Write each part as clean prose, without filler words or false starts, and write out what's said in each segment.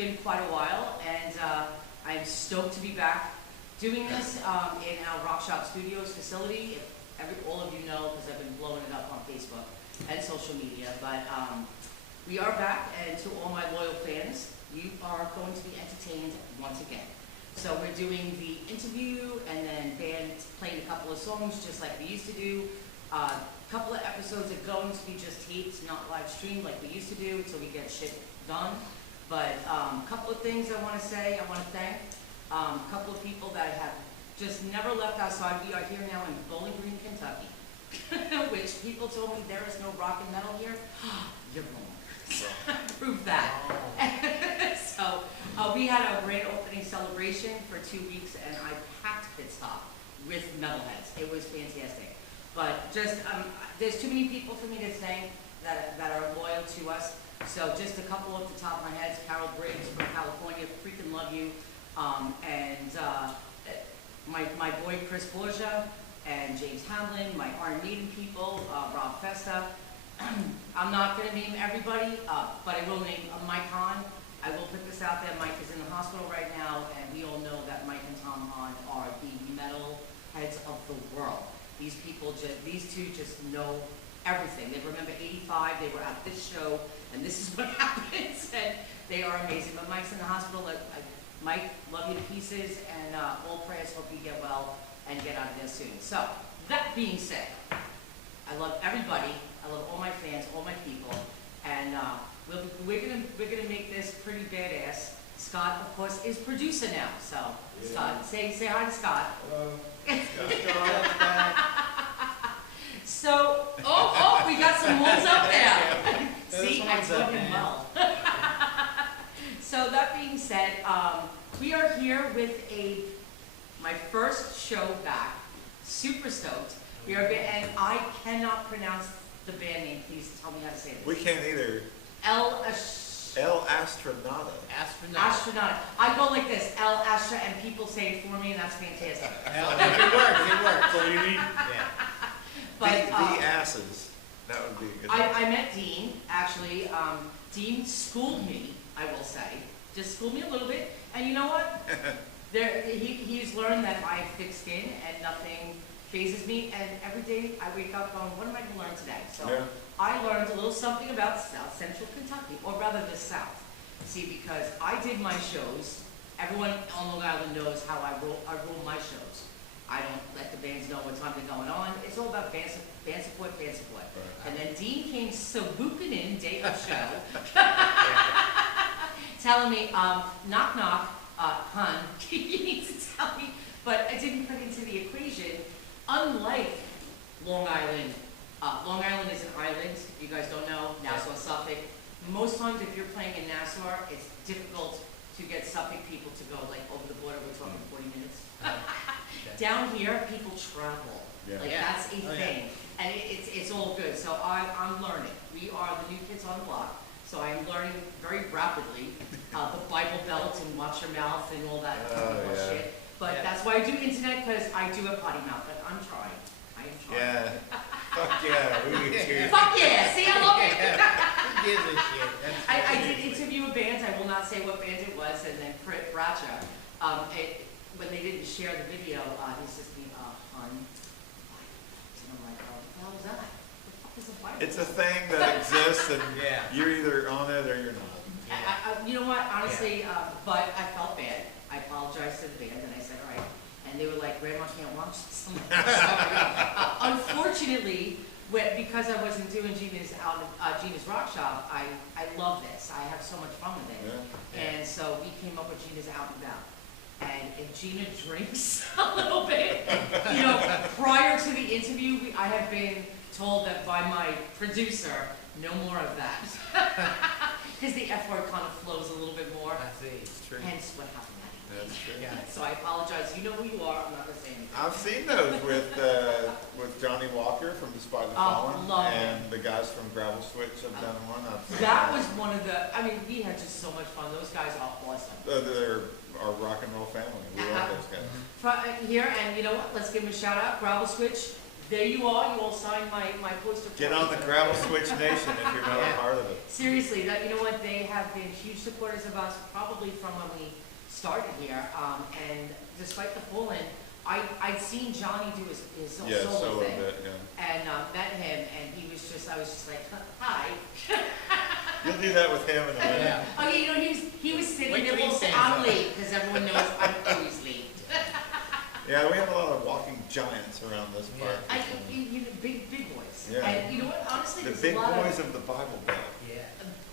been quite a while, and I'm stoked to be back doing this in our Rock Shop Studios facility. All of you know, because I've been blowing it up on Facebook and social media, but we are back, and to all my loyal fans, you are going to be entertained once again. So we're doing the interview, and then band playing a couple of songs just like we used to do. A couple of episodes are going to be just taped, not live streamed like we used to do, until we get shit done. But a couple of things I want to say. I want to thank a couple of people that have just never left outside. We are here now in Bowling Green, Kentucky, which people told me there is no rock and metal here. You're wrong. Prove that. So we had a great opening celebration for 2 weeks, and I packed Pit Stop with metalheads. It was fantastic. But just, there's too many people for me to thank that are loyal to us. So just a couple off the top of my head. Carol Briggs from California, freaking love you. And my boy Chris Borgia and James Hamlin, my Iron Maiden people, Rob Festa. I'm not going to name everybody, but I will name Mike Hahn. I will put this out there. Mike is in the hospital right now, and we all know that Mike and Tom Hahn are the metal heads of the world. These people, these two just know everything. They remember '85, they were at this show, and this is what happens, and they are amazing. But Mike's in the hospital. Mike, love you to pieces, and all prayers, hope you get well and get out of there soon. So, that being said, I love everybody. I love all my fans, all my people, and we're gonna make this pretty badass. Scott, of course, is producer now. So, yeah. Scott, say hi to Scott. Hello. So, we got some moles up there. See, I told him well. So that being said, we are here with my first show back. Super stoked. We are, and I cannot pronounce the band name. Please tell me how to say this. We can't either. El Astronauta. Astronauta. I go like this, El Astra, and people say it for me, and that's fantastic. Good work. That's all you need. Yeah. But, the asses. That would be a good I met Dean, actually. Dean schooled me, I will say. Just schooled me a little bit. And you know what? He's learned that I have thick skin and nothing phases me. And every day I wake up going, what am I going to learn today? So yeah. I learned a little something about South Central Kentucky, or rather the South. See, because I did my shows. Everyone on Long Island knows how I rule my shows. I don't let the bands know what time they're going on. It's all about band support. Right. And then Dean came swooking in day of show, telling me, knock knock, hun, you need to tell me. But I didn't put into the equation, unlike Long Island. Long Island is an island, if you guys don't know, Nassau, Suffolk. Most times if you're playing in Nassau, it's difficult to get Suffolk people to go like over the border. We're talking 40 minutes. Down here, people travel. Yeah. Like that's a thing. Yeah. And it's all good. So I'm learning. We are the new kids on the block. So I'm learning very rapidly the Bible Belt and watch your mouth and all that shit. But that's why I do internet, because I do a potty mouth. But I'm trying. I am trying. Yeah. Fuck yeah. We need to. Fuck yeah. See, I love it. Who gives a shit? I did interview a band. I will not say what band it was. And then Bracha, when they didn't share the video, he says to me, hun, and I'm like, oh, what the hell is that? What the fuck is a Bible? It's a thing that exists, and you're either on it or you're not. You know what, honestly, but I felt bad. I apologized to the band, and I said, all right. And they were like, Grandma can't watch this. I'm like, sorry. Unfortunately, because I wasn't doing Gina's Rock Shop, I love this. I have so much fun with it. Yeah. And so we came up with Gina's Out and About. And if Gina drinks a little bit, you know, prior to the interview, I have been told that by my producer, no more of that. Because the F word kind of flows a little bit more. I see, it's true. Hence what happened that evening. That's true. Yeah. So I apologize. You know who you are. I'm not going to say anything. I've seen those with Johnny Walker from Despite the Fallen, and the guys from Gravel Switch have done one. That was one of the. I mean, we had just so much fun. Those guys are awesome. They're our rock and roll family. We love those guys. Here, and you know what? Let's give them a shout out. Gravel Switch, there you are, you all signed my poster. Get on the Gravel Switch Nation if you're not a part of it. Seriously, that, you know what, they have been huge supporters of us, probably from when we started here, and despite the falling, I'd seen Johnny do his solo thing, and met him, and he was just, I was just like, hi. You'll do that with him in a minute. Yeah. Oh, yeah, you know, he was sitting Wait there, till he saying, sings, I'm though. late, because everyone knows I'm always late. Yeah, we have a lot of walking giants around this park. Big boys. Yeah. And you know what, honestly, The there's big a lot boys of of the Bible Belt. Yeah.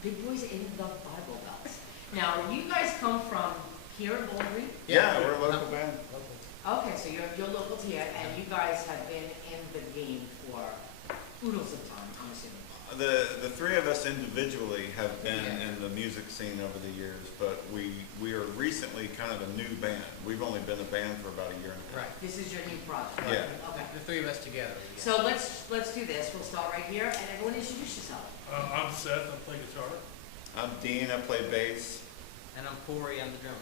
big boys in the Bible Belt. Now, you guys come from here in Bowling Green? Yeah, we're a local band. Okay, so you're local here, and you guys have been in the game for oodles of time, I'm assuming. The three of us individually have been Yeah. in the music scene over the years, but we are recently kind of a new band. We've only been a band for about a year and a half. Right. This is your new project? Yeah. Okay. The three of us together. Yeah. So let's do this. We'll start right here, and everyone introduce yourself. I'm Seth, I play guitar. I'm Dean, I play bass. And I'm Corey, I'm the drummer.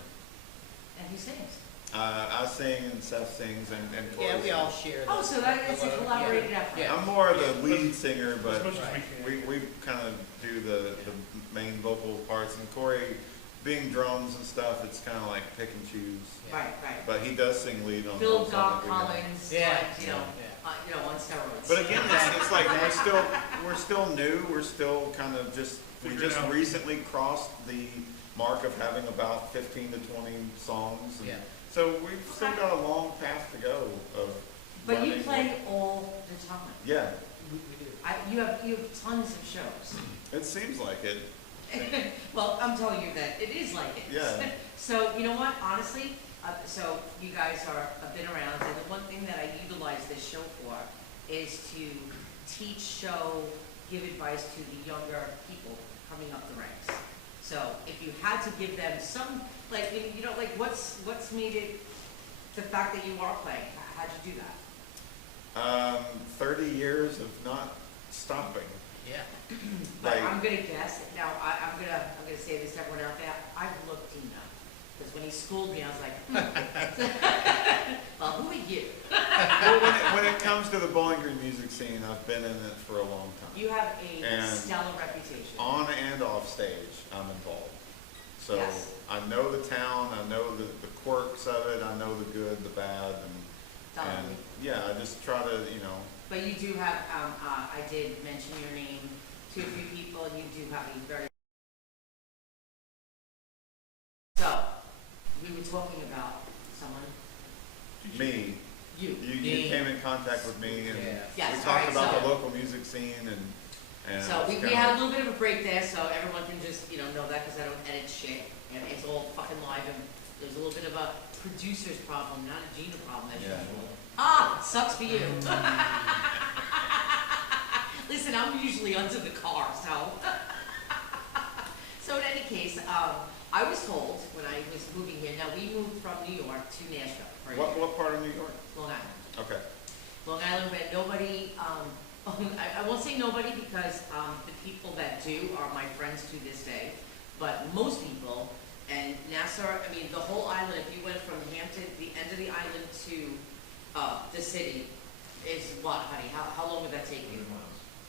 And who sings? I sing and Seth sings and Corey Yeah, we all sings. share. Oh, so it's a collaborated effort. Yeah. I'm more the lead singer, As but much as we can. we kind of do the main vocal parts, and Corey, being drums and stuff, it's kind of like pick and choose. Yeah. Right. But he does sing lead on Phil the song that we have. Collins, Yeah. like, you know, Yeah. on steroids. But again, it's like we're still new. We're still kind of we Figuring just out. recently crossed the mark of having about 15 to 20 songs. And Yeah. so we've still got a long path to go of. But you learning. play all the time. Yeah, We do. You have tons of shows. it seems like it. Well, I'm telling you that it is like it. Yeah. So, you know what, honestly, so you guys have been around, and the one thing that I utilize this show for is to teach, show, give advice to the younger people coming up the ranks. So if you had to give them some, like, you know, like what's made it, the fact that you are playing, how'd you do that? 30 years of not stopping. Yeah. But Like- I'm gonna guess, now, I'm gonna say this to everyone out there, I've looked Dina, because when he schooled me, I was like, well, who are you? Well, when it comes to the Bowling Green music scene, I've been in it for a long time. You have a And stellar reputation. On and off stage, I'm involved. So Yes. I know the town, I know the quirks of it, I know the good, the bad, and Definitely. yeah, I just try to, But you do have, I did mention your name to a few people, and you do have a very... So, we were talking about someone, me. you. You came in contact with me, and Yeah. Yes, we all talked right, about so- the local music scene, and So it's we kinda had a like- little bit of a break there, so everyone can just, know that, because I don't edit shit, and it's all fucking live, and there's a little bit of a producer's problem, not a Gina problem, as Yeah. usual. Ah, sucks for you. Listen, I'm usually under the car, so. So in any case, I was told when I was moving here, now we moved from New York to Nashville for a year. What part of New York? Long Island. Okay. Long Island, where nobody, I won't say nobody, because the people that do are my friends to this day, but most people, and Nassau, I mean, the whole island, if you went from Hampton, the end of the island to the city, is what, honey? How long would that take you?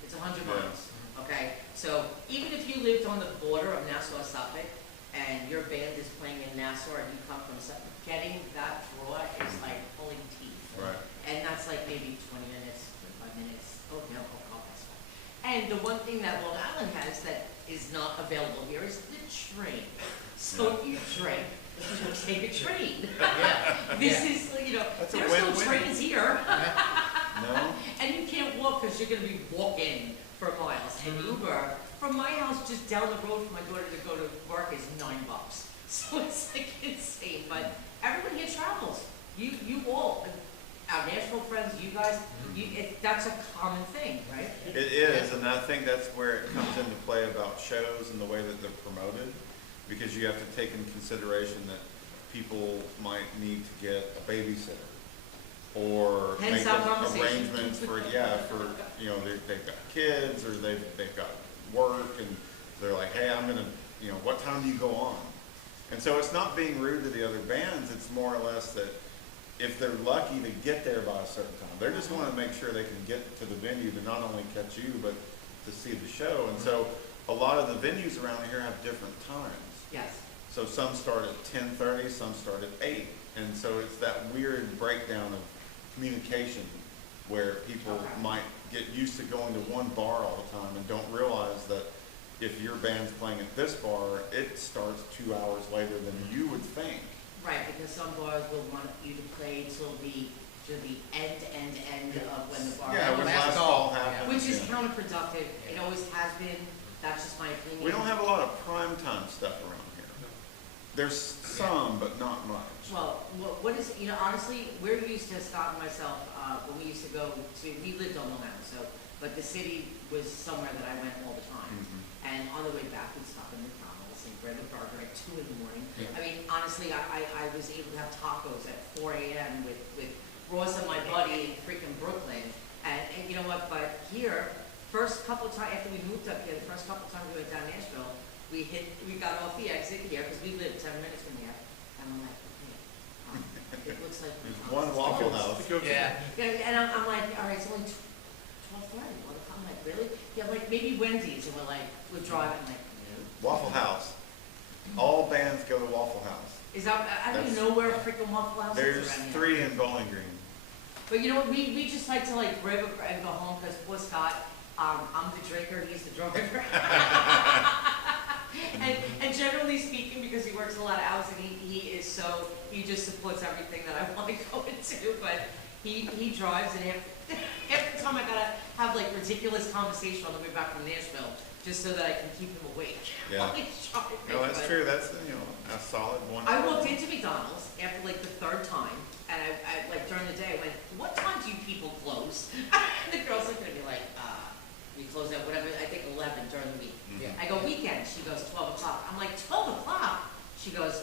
It's 100 Yeah. miles, okay? So even if you lived on the border of Nassau, Suffolk, and your band is playing in Nassau, and you come from Suffolk, getting that draw is like pulling teeth. Right. And that's like maybe 20 minutes, 25 minutes. Oh, no, that's fine. And the one thing that Long Island has that is not available here is the train. So if you drink, you take a train. Yeah. This Yeah. is, That's a there's no win-win. trains here. No? And you can't walk because you're going to be walking for miles. And Uber, from my house just down the road for my daughter to go to work is $9. So it's like insane. But everyone here travels. You all, our Nashville friends, you guys, that's a common thing, right? It is, and I think that's where it comes into play about shows and the way that they're promoted, because you have to take into consideration that people might need to get a babysitter or Hence make our conversation. arrangements for they've got kids or they've got work, and they're like, hey, I'm gonna, what time do you go on? And so it's not being rude to the other bands, it's more or less that if they're lucky to get there by a certain time. They're just wanting to make sure they can get to the venue to not only catch you, but to see the show. And so a lot of the venues around here have different times. Yes. So some start at 10:30, some start at 8. And so it's that weird breakdown of communication where people Okay. might get used to going to one bar all the time and don't realize that if your band's playing at this bar, it starts 2 hours later than you would think. Right, because some bars will want you to play till the end of when the bar. Yeah, when last last call. call happens. Which is yeah. counterproductive. It always has been. That's just my opinion. We don't have a lot of primetime stuff around here. There's some, but not much. Well, what is, honestly, we're used to, Scott and myself, when we used to go to, we lived on Long Island, so, but the city was somewhere that I went all the time. Mhm. And on the way back, we'd stop at McDonald's and grab a burger at 2 in the morning. Yeah. I mean, honestly, I was able to have tacos at 4 a.m. with Ross and my buddy in freaking Brooklyn. And you know what, but here, first couple times, after we moved up here, the first couple times we went down Nashville, we got off the exit here, because we lived 10 minutes from here, and I'm like, okay, it looks like. There's one Waffle House. Yeah. Yeah, and I'm like, all right, it's only 12:30, I'm like, really? Yeah, like, maybe Wendy's, and we're driving, like, no. Waffle House. All bands go to Waffle House. Is that, I don't even know where a freaking Waffle House is There's around here. 3 in Bowling Green. But you know what, we just like to grab and go home, because poor Scott, I'm the drinker, he's the driver. and generally speaking, because he works a lot of hours and he just supports everything that I want to go into, but he drives, and every time I gotta have ridiculous conversation on the way back from Nashville, just so that I can keep him awake. Yeah. While he's driving. No, that's But true. That's, a solid one. I walked into McDonald's after the 3rd time, and I during the day, I went, what time do you people close? And the girls looked at me like, we close at whatever, I think 11 during the week. Yeah. I go, weekend, she goes, 12 o'clock. I'm like, 12 o'clock? She goes,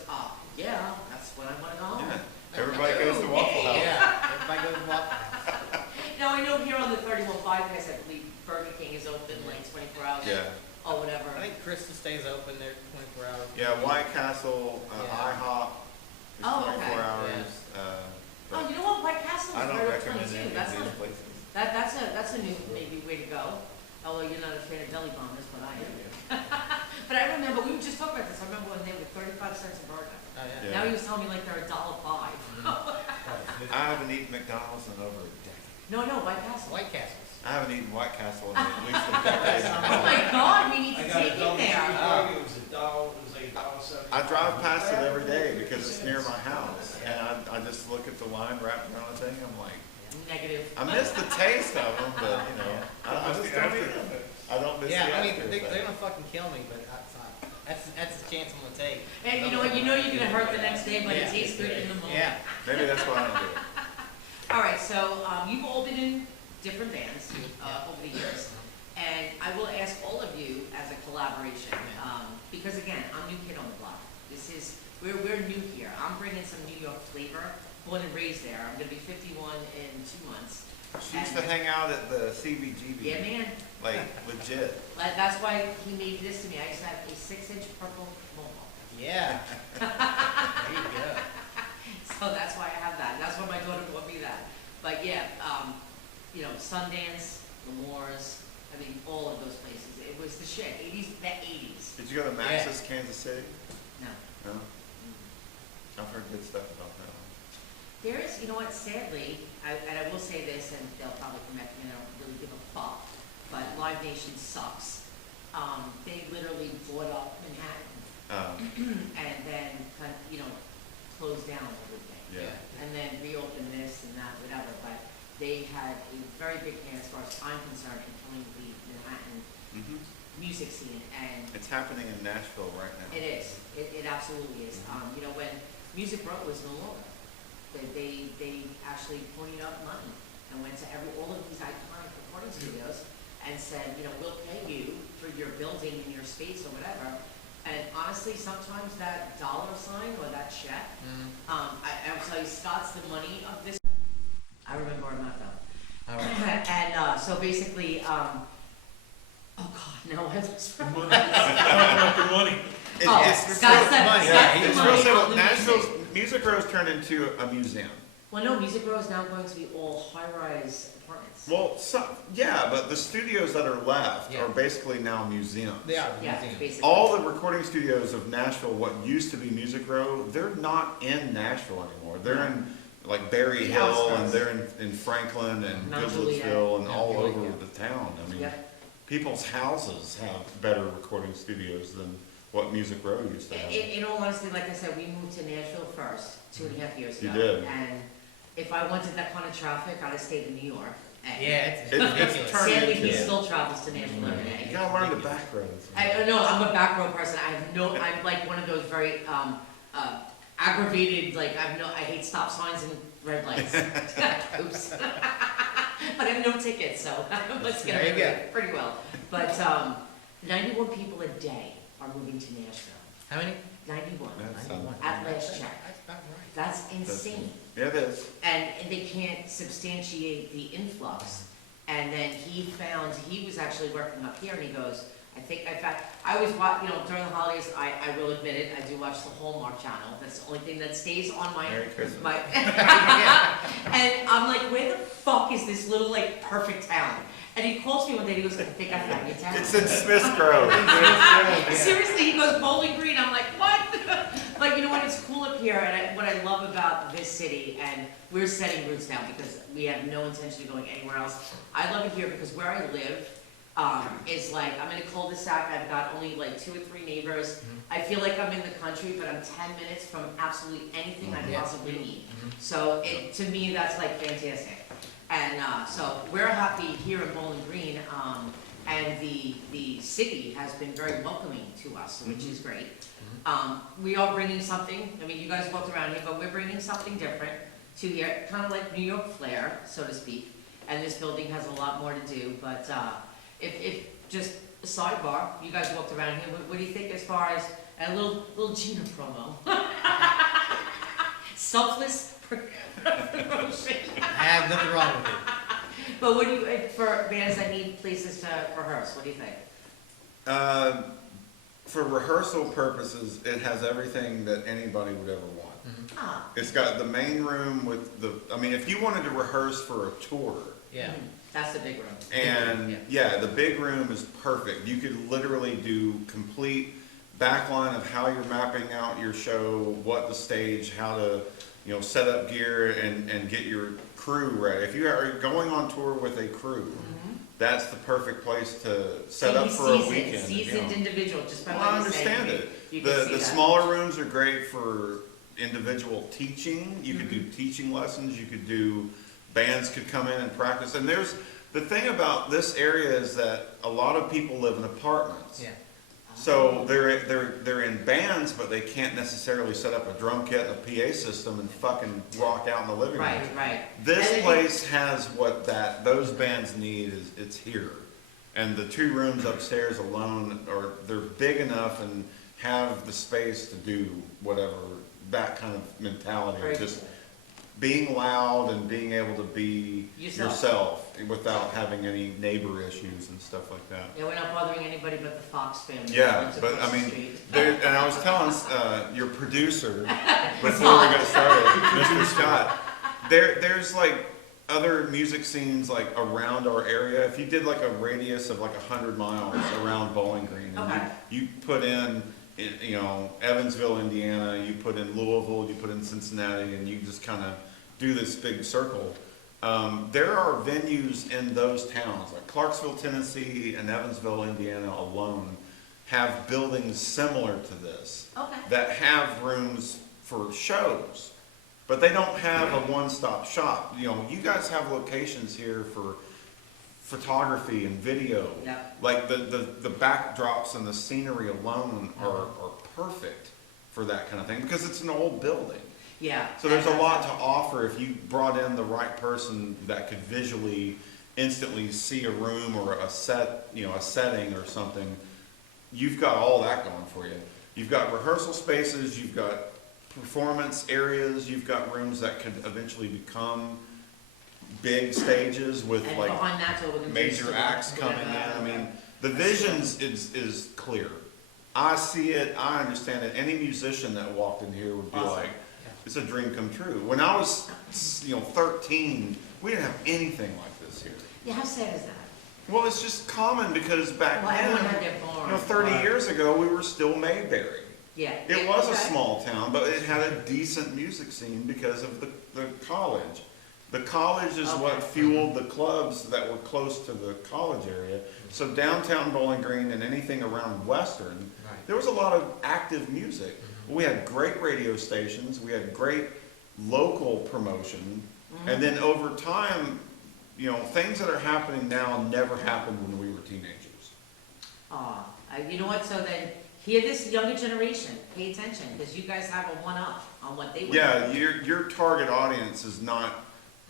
yeah, that's when I wanna go home. Yeah. Everybody goes to Waffle House. Yeah, everybody goes to Waffle House. Now, I know here on the 31 bypass, I believe Burger King is open 24 hours. Yeah. Or whatever. I think Krista stays open there 24 hours. Yeah, White Castle, Yeah. IHOP is Oh, 24 okay. hours. Oh, you know what, White Castle I is don't right up recommend 22. any of That's these not, places. that's a new maybe way to go. Although you're not a fan of deli bombers, but I am. But I remember, we were just talking about this, I remember when they were 35 cents a burger. Oh, yeah. Yeah. Now he was telling me they're $1.05. I haven't eaten McDonald's in over a decade. No, White Castle. White Castles. I haven't eaten White Castle in at least a decade. Oh my God, we need to I got take a it double there. cheeseburger, it was $1.75. I drive past it every day because it's near my house, and I just look at the line wrapped around the thing, I'm like, Negative. I miss the taste of them, but, I just don't eat them. I don't miss the Yeah, I mean, after they're effect. gonna fucking kill me, but that's the chance I'm gonna take. And you know what, you're gonna hurt the next day, but it tastes good in the moment. Yeah. Maybe that's why I don't do it. All right, so you've all been in different bands over the years, and I will ask all of you as a collaboration, because again, I'm new kid on the block. We're new here. I'm bringing some New York flavor, born and raised there. I'm gonna be 51 in 2 months. She used to hang out at the CBGB. Yeah, man. Like, legit. That's why he made this to me. I used to have a 6-inch purple mohawk. Yeah. There you go. So that's why I have that. That's why my daughter bought me that. But yeah, Sundance, Lemore's, I mean, all of those places. It was the shit. The 80s. Did you go to Max's Kansas City? No. No? I've heard good stuff about that one. There is, you know what, sadly, and I will say this, and they'll probably come back to me, I don't really give a fuck, but Live Nation sucks. They literally bought up Manhattan and then closed down everything. Yeah. And then reopened this and that, whatever, but they had a very big hand as far as I'm concerned in killing the Manhattan Mhm. music scene, and It's happening in Nashville right now. it is, it absolutely is. When Music Row was no longer, they actually pointed up money and went to all of these iconic recording studios and said, we'll pay you for your building and your space or whatever. And honestly, sometimes that dollar sign or that check, I'll tell you, Scott's the money of this. I remember where I'm at though. All right. And so basically, oh God, no, I lost my Money. The money. Oh, It's Scott's the money. Scott's the It's money real simple. on the Nashville's music. Music Row's turned into a museum. Well, no, Music Row is now going to be all high-rise apartments. Well, yeah, but the studios that are left Yeah. are basically now museums. They are Yeah, museums. basically. All the recording studios of Nashville, what used to be Music Row, they're not in Nashville anymore. They're in like Berry The Hill, outskirts. and they're in Franklin and Mount Goodlettsville and Juliet. all Mount over Juliet. the town. I mean, Yep. people's houses have better recording studios than what Music Row used to have. In all honesty, like I said, we moved to Nashville first, 2.5 years You ago. did. And if I wanted that kind of traffic, I'd have stayed in New York. And Yeah, it's It's ridiculous. turned sadly, into- he still travels to Nashville every day. You gotta learn the back roads. No, I'm a back row person. I'm like one of those very aggravated, like I hate stop signs and red lights. Oops. But I have no tickets, so let's get There you away pretty well. But 91 people a day are moving to Nashville. How many? 91 That's, 91. at last check. That's about right. That's insane. Yeah, it is. And they can't substantiate the influx. And then he was actually working up here, and he goes, in fact, I always watch, during the holidays, I will admit it, I do watch the Hallmark Channel. That's the only thing that stays on Merry Christmas. my, and I'm like, where the fuck is this little, like, perfect town? And he calls me one day, and he goes, I think I found your town. It's in Smiths Grove. Seriously, he goes, Bowling Green. I'm like, what? But you know what? It's cool up here, and what I love about this city, and we're setting roots now because we have no intention of going anywhere else. I love it here because where I live is like, I'm in a cul-de-sac. I've got only like 2 or 3 neighbors. I feel like I'm in the country, but I'm 10 minutes from absolutely anything I Yeah. possibly need. So to me, that's like fantastic. And so we're happy here in Bowling Green, and the city has been very welcoming to us, which is great. We are bringing something, I mean, you guys walked around here, but we're bringing something different to here, kind of like New York flair, so to speak. And this building has a lot more to do, but if just a sidebar, you guys walked around here, what do you think as far as a little Gina promo? Selfless promotion. I have nothing wrong with it. But what do you, for bands that need places to rehearse, what do you think? For rehearsal purposes, it has everything that anybody would ever want. Ah, It's got the main room with I mean, if you wanted to rehearse for a tour, Yeah. that's the big room. and yeah, the big room is perfect. You could literally do complete backline of how you're mapping out your show, what the stage, how to, set up gear and get your crew ready. If you are going on tour with a crew, that's the perfect place to set up for a weekend. Seasoned individual, just by Well, I what you're saying, understand it. you can see The that. smaller rooms are great for individual teaching. You could do teaching lessons. You could do, bands could come in and practice. And the thing about this area is that a lot of people live in apartments. Yeah. So they're in bands, but they can't necessarily set up a drum kit and a PA system and fucking rock out in the living room. Right. This And place has what those bands need it's here. And the 2 rooms upstairs alone they're big enough and have the space to do whatever, that kind of mentality. Very Just cool. being loud and being able to be Yourself. yourself without having any neighbor issues and stuff like that. Yeah, we're not bothering anybody but the Fox family. that Yeah, lives but across I the mean, street. and I was telling your producer before we got started, Mr. Scott, there's like other music scenes like around our area. If you did like a radius of like 100 miles around Bowling Green, and Okay. you put in, Evansville, Indiana, you put in Louisville, you put in Cincinnati, and you just kind of do this big circle. There are venues in those towns, like Clarksville, Tennessee, and Evansville, Indiana alone, have buildings similar to this Okay. that have rooms for shows, but they don't have a one-stop shop. You guys have locations here for photography and video. Yep. Like the backdrops and the scenery alone are perfect for that kind of thing because it's an old building. Yeah. So there's a lot to offer if you brought in the right person that could visually instantly see a room or a set, a setting or something. You've got all that going for you. You've got rehearsal spaces, you've got performance areas, you've got rooms that could eventually become big stages with And like behind that, so we're gonna do major some- acts coming in. whatever. I mean, the visions is clear. I see it, I understand it. Any musician that walked in here would be Awesome. like, it's a dream come true. When I was, 13, we didn't have anything like this here. Yeah, how sad is that? Well, it's just common because back Well, everyone had then, their barn. 30 years ago, we were still Mayberry. Yeah. It was a Okay. small town, but it had a decent music scene because of the college. The college is what Okay. fueled the clubs that were close to the college area. So downtown Bowling Green and anything around Western, Right. there was a lot of active music. We had great radio stations, we had great local promotion, and then over time, things that are happening now never happened when we were teenagers. You know what, so then, hear this younger generation, pay attention, because you guys have a one-up on what they would. Yeah, your target audience is not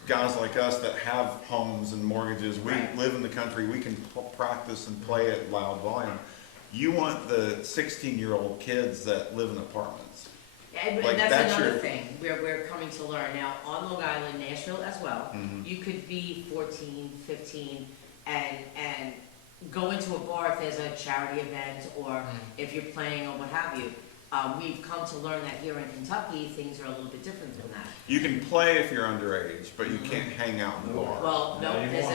guys like us that have homes and mortgages. We Right. live in the country, we can practice and play at loud volume. You want the 16-year-old kids that live in apartments. And Like, that's that's another your- thing we're coming to learn now on Long Island, Nashville as well. Mhm. You could be 14, 15 and go into a bar if there's a charity event or if you're playing or what have you. We've come to learn that here in Kentucky, things are a little bit different than that. You can play if you're underage, but you can't hang out in the bar. Well, no, Not there's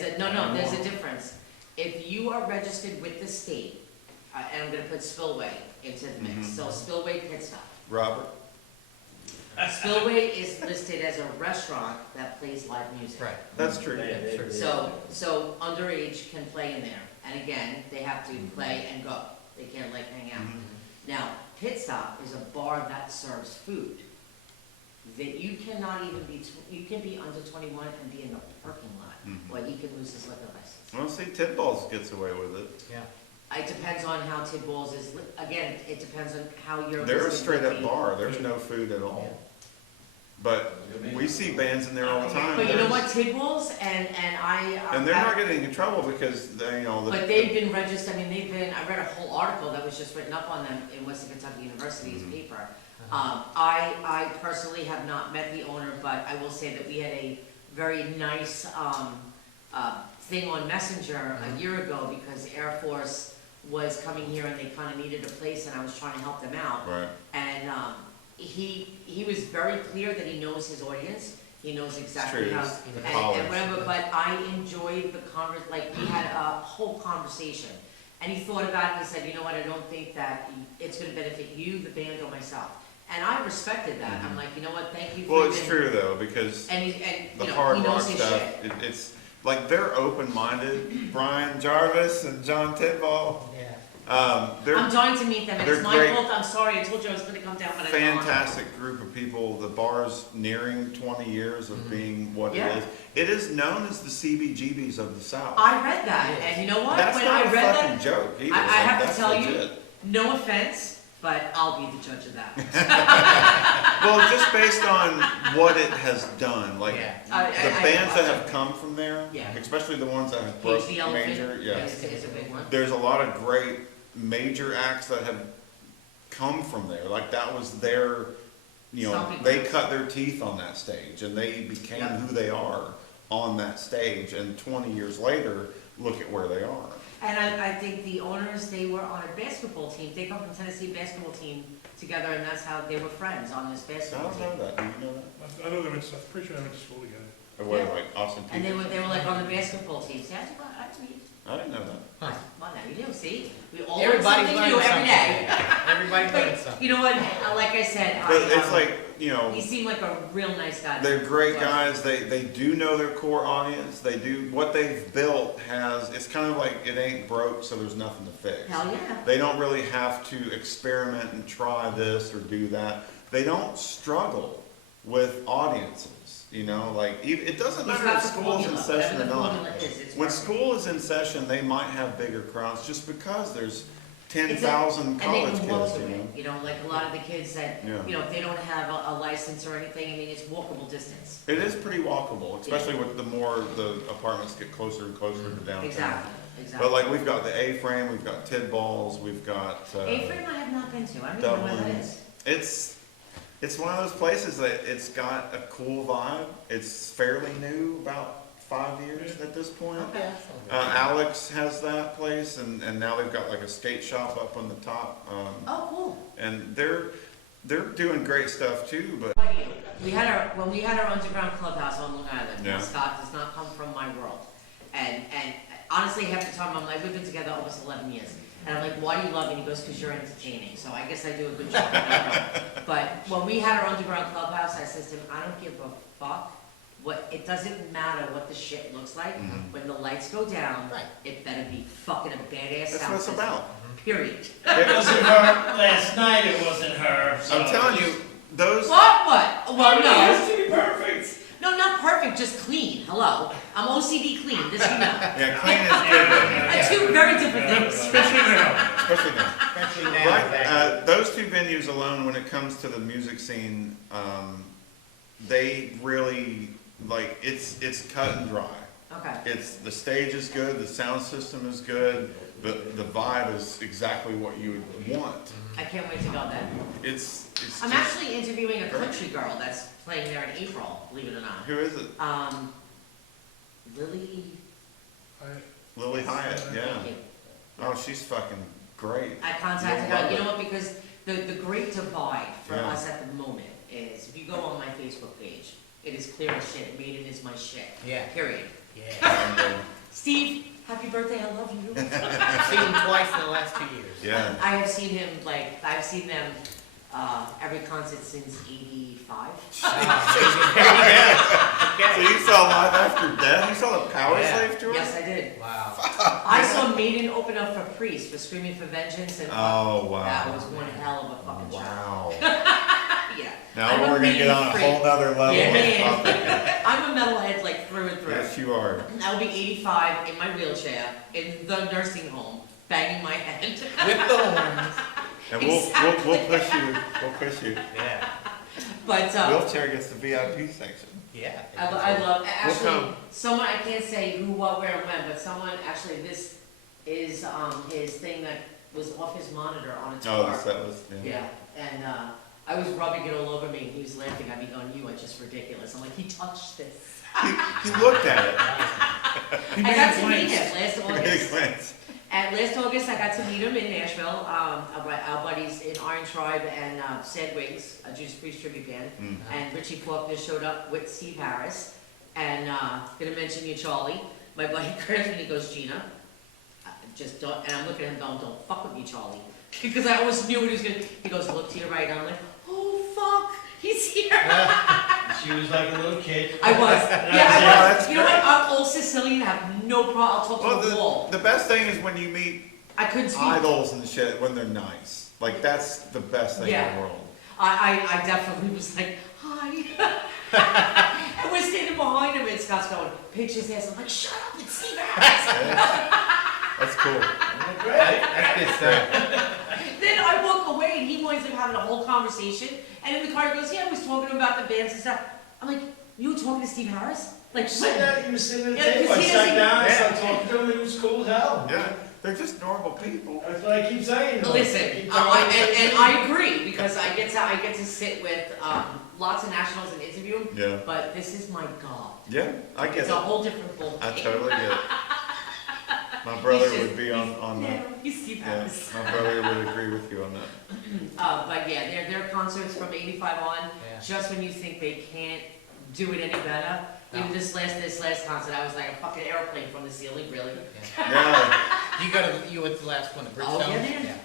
anymore. there's a difference. If you are registered with the state, and I'm gonna put Spillway into the mix, so Spillway Pit Stop. Robert? Spillway is listed as a restaurant that plays live music. Right. That's true. Sure. So underage can play in there, and again, they have to play and go, they can't like hang out. Now, Pit Stop is a bar that serves food, that you cannot even be, you can be under 21 and be in the parking lot, or he can lose his liquor license. Well, see, Tidballs gets away with it. Yeah. It depends on how Tidballs is, again, it depends on how you're. They're a listed straight with up the- bar, there's no food at all. But we see bands in there all the time. But you know There's- what, Tidballs, and I. And they're not getting in trouble because they, But they've been registered, I read a whole article that was just written up on them in Western Kentucky University's paper. I personally have not met the owner, but I will say that we had a very nice, thing on Messenger a year ago because Air Force was coming here and they kinda needed a place and I was trying to help them out. Right. And, he was very clear that he knows his audience, he knows exactly true, how, it's the and college. whatever, but I enjoyed the we had a whole conversation. And he thought about it and he said, you know what, I don't think that it's gonna benefit you, the band, or myself. And I respected that, I'm like, you know what, thank you for Well, it's even-" true though, because And the he hard rock knows his stuff, shit. it's, like, they're open-minded. Brian Jarvis and John Tidball, Yeah. they're I'm dying to meet them, and they're it's my great. fault, I'm sorry, I told you I was gonna come down, but I didn't. fantastic group of people. The bar's nearing 20 years of being what Yeah. it is. It is known as the CBGBs of the South. I read that, and you know what, That's when not I a read fucking that, joke either. I have to That's tell you, legit. no offense, but I'll be the judge of that. Well, just based on what it has done, like Yeah. the bands that have come from there, Yeah. especially the ones that have Cage broke the Elephant major, yeah. is a big one. There's a lot of great major acts that have come from there. Like that was their, Stomping they grounds. cut their teeth on that stage and they became Yep. who they are on that stage. And 20 years later, look at where they are. And I think the owners, they were on a basketball team, they come from Tennessee basketball team together, and that's how they were friends on this I basketball don't team. know that. Do you know that? I know them, I'm pretty sure I went to school together. Or what, Yeah. like Austin And they Peterson? were like on the basketball team, see, I didn't know that. Huh. well, now you do, see? We all learn Everybody's something learning new every day. something. Everybody learns But, something. you know what, like I said, But it's I, like, he seemed like a real nice guy. they're great Well, guys. They do know their core audience. They do what they've built has. It's kind of like it ain't broke, so there's nothing to fix. Hell yeah. They don't really have to experiment and try this or do that. They don't struggle with audiences. Like it doesn't He's matter got if the school's in formula. session or Whatever the not. formula is, it's When working. school is in session, they might have bigger crowds just because there's 10,000 And they college can walk kids. to it, like a lot of the kids that, Yeah. if they don't have a license or anything, it's walkable distance. It is pretty walkable, especially with the more the apartments get closer and closer to downtown. Exactly. But like we've got the A-frame, we've got Tidballs, we've got A-frame I have not been to, I don't even know where that Dublin. is. It's one of those places that it's got a cool vibe. It's fairly new, about 5 years at this point. Okay. Alex has that place, and now they've got like a skate shop up on the top. Oh, cool. And they're doing great stuff too, but When we had our underground clubhouse on Long Island, Yeah. Scott does not come from my world. And honestly, half the time I'm like, we've been together almost 11 years. And I'm like, why do you love me? And he goes, because you're entertaining. So I guess I do a good job. I don't know. But when we had our underground clubhouse, I said to him, I don't give a fuck. It doesn't matter what the shit looks like. Mhm. When the lights go down, Right. it better be fucking a badass that's sound what it's system. about. Period. It wasn't her last night, it wasn't her, so. I'm telling you, those. What? Well, It no. has to be perfect. No, not perfect, just clean. Hello. I'm OCD clean, this you know. Yeah, clean is good. Two very different things. Especially now. Especially now. Especially now, Right, exactly. those two venues alone, when it comes to the music scene, they really, like, it's cut and dry. Okay. The stage is good, the sound system is good, the vibe is exactly what you would want. I can't wait to go then. It's I'm just, actually interviewing a country girl that's playing there in April, believe it or not. who is it? Lily. Lily Hyatt, yeah. Thank you. Oh, she's fucking great. I contacted You'll her, love you it. know what, because the great divide for Yeah. us at the moment is, if you go on my Facebook page, it is clear as shit, Maiden is my shit. Yeah. Period. Yeah. And, Steve, happy birthday, I love you. I've seen him twice in the last 2 years. yeah. I have seen him, I've seen them, every concert since '85. So you saw Live After Death? You saw the Power Yeah. Slave tour? Yes, I did. Wow. I saw Maiden open up for Priest for Screaming for Vengeance, and Oh, wow. that was one hell of a fucking show. Wow. Yeah. Now I'm a we're gonna get on a Maiden whole freak. nother level. Yeah. I'm a metalhead like through and through. Yes, you are. I'll be 85 in my wheelchair in the nursing home, banging my head. With the horns. And we'll push you. We'll push you. Yeah. But Wheelchair gets the VIP section. Yeah. I love, actually, come. someone, I can't say who, what, where, and when, but someone, actually, this is his thing that was off his monitor on a tour. Oh, that was, Yeah, and I was rubbing it all over me, and he was laughing at me going, you are just ridiculous. I'm like, he touched this. He looked at it. I got to meet him last He made a August. glance. And last August, I got to meet him in Nashville, our buddies in Iron Tribe and Sad Wigs, a Judas Priest tribute band. Mm. And Richie Faulkner showed up with Steve Harris. And gonna mention you, Charlie. My buddy Chris, and he goes, Gina, just don't, and I'm looking at him going, don't fuck with me, Charlie. Because I always knew what he was gonna, he goes, look to your right, and I'm like, oh fuck, he's here. She was like a little kid. I was, that's you know great. what, I'm all Sicilian, I have no problem, I'll talk to the wall. Well, the best thing is when you meet I couldn't speak. idols and shit, when they're nice. Like, that's the best thing in Yeah. the world. I definitely was like, hi. And we're standing behind him, and Scott's going, pinch his ass. I'm like, shut up, it's Steve Harris. That's cool. That's good stuff. Then I walk away, and he winds up having a whole conversation. And in the car, he goes, yeah, I was talking about the bands and stuff. I'm like, you were talking to Steve Harris? Like, Sitting when? there, he was sitting at the Yeah, table, I because he sat doesn't- down, I Yeah. started talking to him, and he was cool as hell. Yeah, they're just normal people. That's what I keep saying. Listen, Keep telling him. and I agree, because I get to sit with lots of nationals and interview them. Yeah. But this is my God. Yeah, I get It's it. a whole different ball. I totally get it. My brother would be on Yeah, that. he's Steve Yeah, Harris. my brother would agree with you on that. But yeah, their concerts from '85 on. Yeah. Just when you think they can't do it any better. Even No. this last concert, I was like a fucking airplane from the ceiling. Really, Yeah, You went to the last one, the Oh, Bridgestone? yeah, man.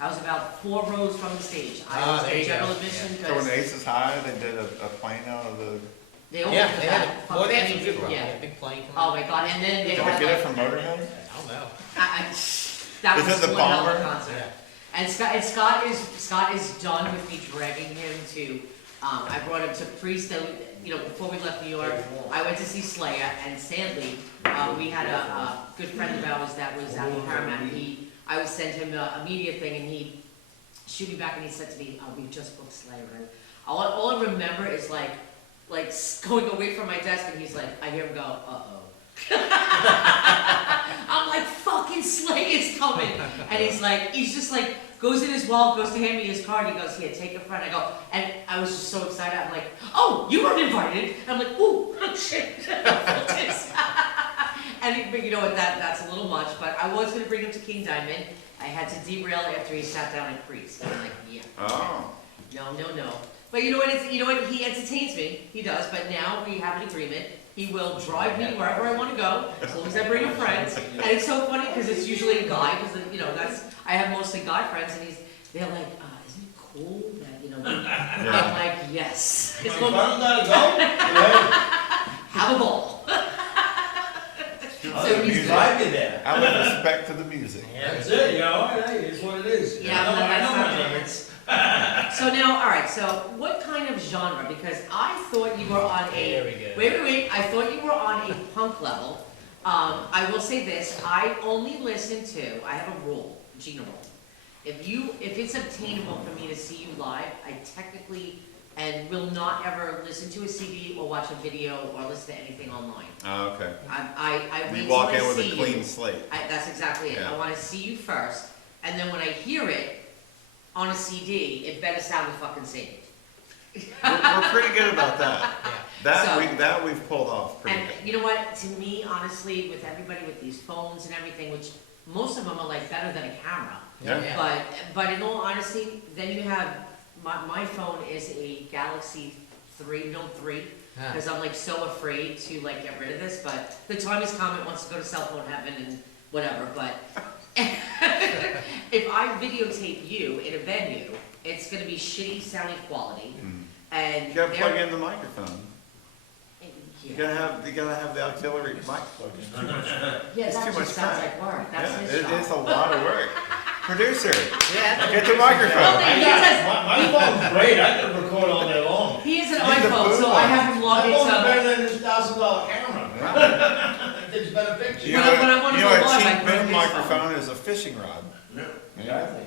I was about 4 rows from the stage. I Ah, was there in you general go. admission so because when Aces High, they did a plane out of the, they opened Yeah, with they had, that. well, they had some fucking- good rock. They Yeah. had a big plane Oh coming. my God! And then they did they had get it like, from Motorhead? I don't know. that Is was it the one hell of a bomber? concert. Yeah. And Scott is done with me dragging him to. I brought him to Priest. Before we left New York, I went to see Slayer, and sadly, we had a good friend of ours that was out in Paramount. I would send him a media thing, and he shoot me back, and he said to me, "We just booked Slayer." And all I remember is like going away from my desk, and he's like, I hear him go, "Uh-oh." I'm like, fucking Slayer's coming. And he's just like, goes in his wallet, goes to hand me his card, he goes, here, take a friend. I go, and I was just so excited, I'm like, oh, you weren't invited. And I'm like, ooh, shit. But you know what, that's a little much, but I was gonna bring him to King Diamond. I had to derail after he sat down at Priest. I'm like, yeah. Oh, No. But you know what, he entertains me, he does, but now we have an agreement. He will drive me wherever I wanna go, as long as I bring a friend. And it's so funny, cause it's usually a guy, cause I have mostly guy friends, and they're like, isn't it cool that, I'm like, yes. It's going Fun, gotta go. have a ball. So he's driving there. Out of respect to the music. That's it, hey, it's what it is. Yeah, I that's know not my it. limits. So now, alright, so what kind of genre? Because I thought you were on There we go. wait, I thought you were on a punk level. I will say this, I only listen to, I have a rule, Gina rule. If it's obtainable for me to see you live, I technically, and will not ever listen to a CD or watch a video or listen to anything online. Oh, okay. I wait You till walk I in with see a clean you. slate. That's exactly it. Yeah. I wanna see you first, and then when I hear it on a CD, it better sound the fucking same. We're pretty good about that. Yeah. That we've pulled off pretty And good. you know what, to me, honestly, with everybody with these phones and everything, which most of them are like better than a camera. Yeah. But in all honesty, then you have, my phone is a Galaxy 3, Note 3, because I'm like so afraid to like get rid of this, but the time has come, it wants to go to cell phone heaven and whatever, but if I videotape you in a venue, it's gonna be shitty sounding quality, and You gotta plug in the microphone. You Yeah, gotta have the auxiliary mic plugged in. yeah, It's that too much just sounds time. like work, that's Yeah, his it job. is a lot of work. Producer, Yeah. get the Well, microphone. then- My phone's great, I can record all day long. He is an Use the iPhone, boom so I box. have him My log phone's into. better than this $1,000 camera. It gives better pictures. You When know, I wanna you go know, a live, I cheap put boom his microphone is a fishing rod. Exactly.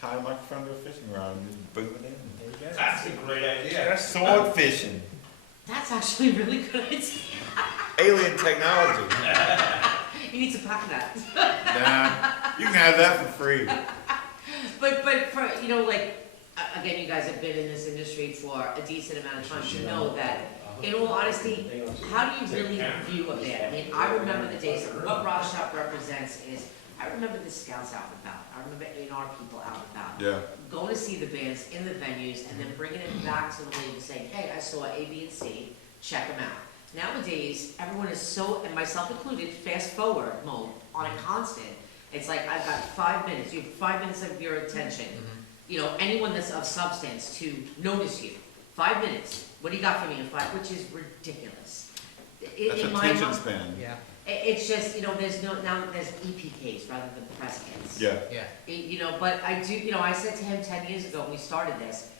Tie a microphone to a fishing rod and just boom it in. There you go. That's a great idea. That's sword fishing. That's actually really good. Alien technology. You need to pack that. Nah, you can have that for free. But for, like, again, you guys have been in this industry for a decent amount of time to know that, in all honesty, how do you really view a band? I mean, I remember the days, what Rock Shop represents is, I remember the scouts out and about, I remember A&R people out and about. Yeah. Going to see the bands in the venues and then bringing it back to the label saying, hey, I saw A, B, and C, check them out. Nowadays, everyone is so, and myself included, fast forward mode on a constant. It's like, I've got 5 minutes, you have 5 minutes of your attention. Anyone that's of substance to notice you. 5 minutes, what do you got for me in 5, which is ridiculous. That's In my attention mind, span. Yeah. it's just, there's EPKs rather than press kits. Yeah. Yeah. But I do, I said to him 10 years ago when we started this,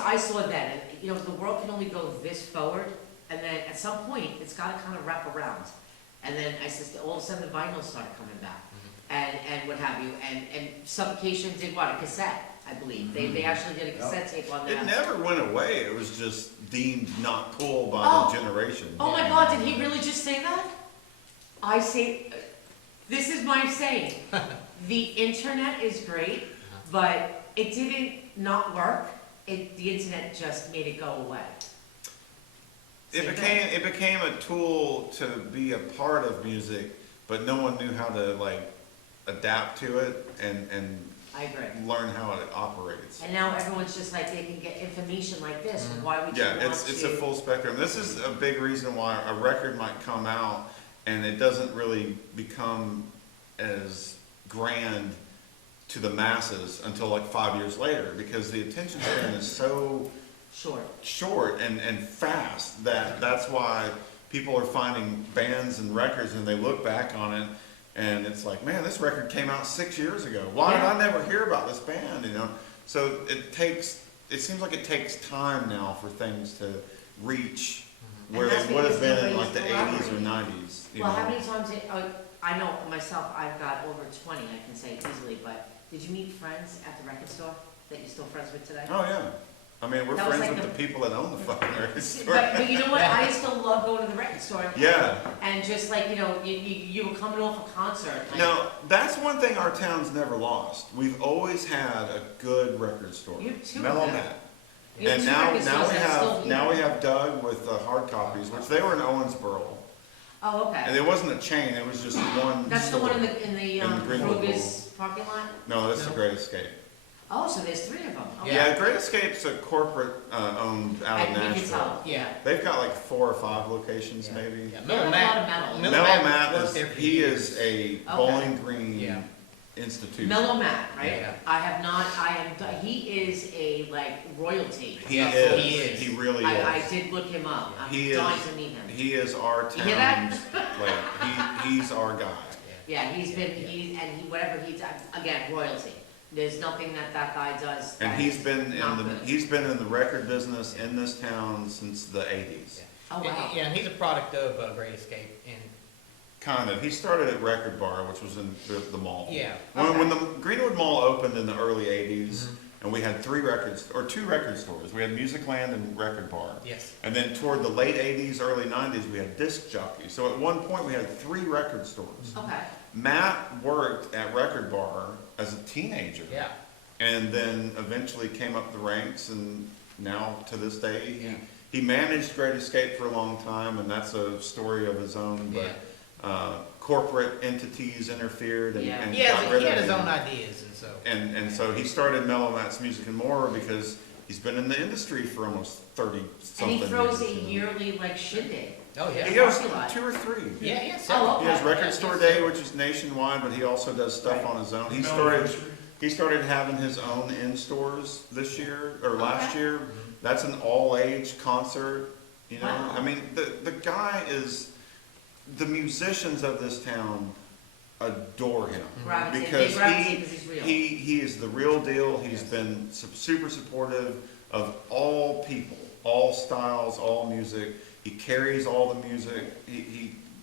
I saw that, and, the world can only go this forward, and then at some point, it's gotta kind of wrap around. And then I said, all of a sudden the vinyl started coming back, and what have you, and Suffocation did what, a cassette, I believe. They actually did a cassette tape on It that. never went away. It was just deemed not cool by Oh. the generation. Oh my God, did he really just say that? I say, this is my saying. The internet is great, but it didn't not work. The internet just made it go away. It became a tool to be a part of music, but no one knew how to adapt to it and I agree. learn how it operates. And now everyone's just like, they can get information like this, why would you Yeah, want it's to? a full spectrum. This is a big reason why a record might come out and it doesn't really become as grand to the masses until like 5 years later, because the attention span is so short and fast that's why people are finding bands and records and they look back on it and it's like, man, this record came out 6 years ago. Why did I never hear about this band? So it seems like it takes time now for things to reach where that's they would have because been in nobody's like the 80s or collaborating. 90s. Well, how many times, I know myself, I've got over 20, I can say easily, but did you meet friends at the record store that you're still friends with today? Oh yeah. I mean, we're That was friends like with the people that own the fucking record store. But you know what, I still love going to the record store. Yeah. And just like, you were coming off a concert. Like, Now, that's one thing our town's never lost. We've always had a good record store. You have two of Mellow them. Matt. you have And two now record stores that still do we that. have Doug with the hard copies, which they were in Owensboro. Oh, okay. And it wasn't a chain, it was just one That's the store. one in the In the Greenwood Kroger's parking lot? No, that's the No. Great Escape. Oh, so there's 3 of them. Okay. Yeah, Great Escape's a corporate owned out of And we can Nashville. tell, Yeah. They've got like 4 or 5 locations, Yeah. maybe. Yeah, There are a lot of metal. Mellow Matt worked is, there for he years. is a Bowling Green Yeah. institution. Mellow Matt, right? Yeah. He is a, like, royalty. He Yeah, is. he is. He really I is. did look him up. I'm He is- dying to meet him. He is our You hear that? town's, like, he's our guy. Yeah, whatever he does, again, royalty. There's nothing that guy does. And that he's is been not in good. he's been in the record business in this town since the 80s. Oh, wow. Yeah, and he's a product of Great Escape, and Kind of. He started at Record Bar, which was in the mall. yeah. When the Greenwood Mall opened in the early 80s, Mhm. and we had 2 record stores. We had Musicland and Record Bar. Yes. And then toward the late 80s, early 90s, we had Disc Jockey. So at one point, we had 3 record stores. Okay. Matt worked at Record Bar as a teenager. Yeah. And then eventually came up the ranks, and now to this day, Yeah. he managed Great Escape for a long time, and that's a story of his own. But corporate entities interfered and, Yeah. and He got rid had of his him. own ideas, and so. And so he started Mellow Matt's Music and More because he's been in the industry for almost 30 And something he throws a years. yearly, like, shindig. Oh, yeah. He goes parking lot. 2 or 3. Yeah, yeah. Oh, Several. He has okay. Record Yeah, Store yes. Day, which is nationwide, but he also does stuff Right. on his own. Mellow He started having his own in-stores this year, or last Okay. year. That's an all-age concert, you know? Wow. I mean, the guy is, the musicians of this town adore him. Gravitate, Because they gravitate because he's real. He is the real deal. He's Yes. been super supportive of all people, all styles, all music. He carries all the music.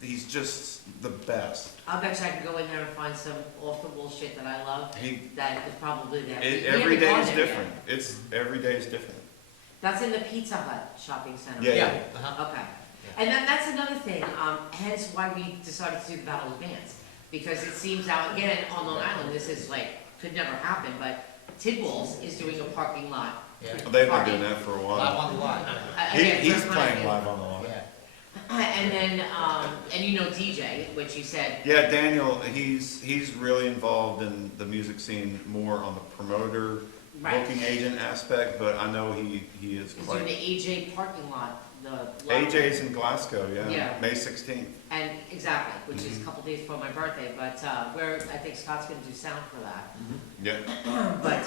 He's just the best. I bet you I could go in there and find some off-the-wall shit that I love, He, that is probably there. We every haven't day gone is there yet. different. Every day is different. That's in the Pizza Hut shopping center. Yeah. Yeah. Uh-huh. Okay. And then that's another thing, hence why we decided to do the Battle of Bands. Because it seems now, again, on Long Island, this is like, could never happen, but Tidwell's is doing a parking lot. Yeah. They've been Parking. doing that for a Live while. on the lot. Again, He's first playing time. live on the lot. Yeah. And then, and you know DJ, which you said, Yeah, Daniel, he's really involved in the music scene more on the promoter, right, booking agent aspect, but I know he is is doing quite. the AJ parking lot, AJ's in Glasgow, yeah, Yeah. May 16th. And, exactly, which is a Mhm. couple days before my birthday, but, I think Scott's gonna do sound for that. Yeah, But,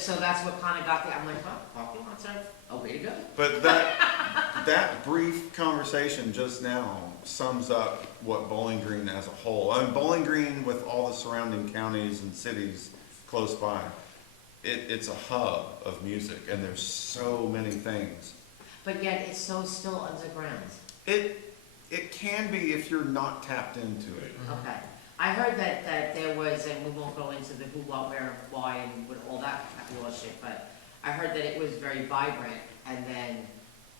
so that's what kinda got the, I'm like, well, parking lots are a way to go. but that brief conversation just now sums up what Bowling Green as a whole, I mean, Bowling Green with all the surrounding counties and cities close by, it's a hub of music, and there's so many things. But yet, it's so still underground. It can be if you're not tapped into it. Okay. I heard that there was, and we won't go into the who, what, where, why, and with all that fabulous shit, but I heard that it was very vibrant, and then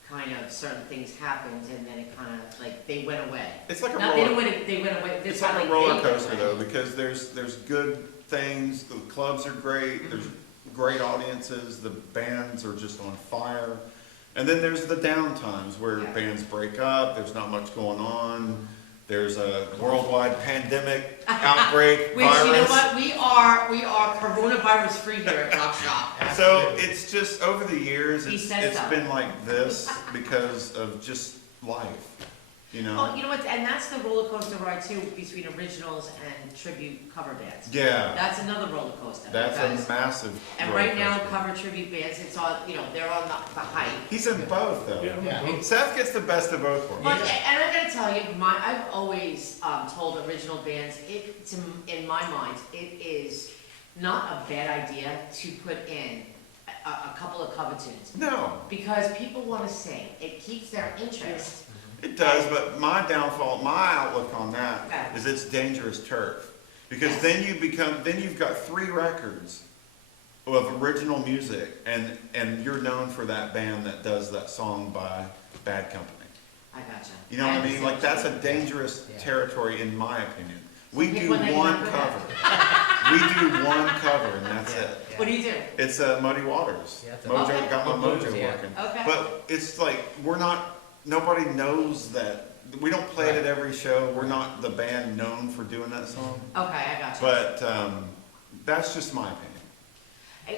kind of certain things happened, and then it kind of, like, they went away. It's like a Not, they roller. went, they went away. It's not like a they roller went coaster away. though, because there's good things. The clubs are great. There's great audiences. The bands are just on fire. And then there's the down times where Yeah. bands break up. There's not much going on. There's a worldwide pandemic outbreak, Which, virus. you know what, we are coronavirus free here at Rock Shop. So it's just over the years, He it's said so. been like this because of just life, you know. Well, you know what, and that's the roller coaster ride too, between originals and tribute cover bands. Yeah, That's another roller coaster. that's because- a massive. And roller right now, coaster. cover tribute bands, it's on, you know, they're on the height. He's in both though. Yeah. Yeah. Seth gets the best of both worlds. But, and I gotta tell you, I've always told original bands, in my mind, it is not a bad idea to put in a couple of cover tunes. No, Because people wanna sing, it keeps their interest. it does, but my downfall, my outlook on that Okay. is it's dangerous turf. Because Yes. then you've got 3 records of original music, and you're known for that band that does that song by Bad Company. I gotcha. You know what I mean? understand Like, that's a what you're saying. dangerous Yeah. territory, in my opinion. We pick do one that you're one not good at. cover. We do one cover, and that's Yeah. it. What do you do? It's Muddy Waters. Yeah, it's a- Mojo, Okay. got my Blues, mojo yeah. working. Okay. But it's like, nobody knows that, we don't play it at every show, we're not the band known for doing that song. Okay, I gotcha. But, that's just my opinion.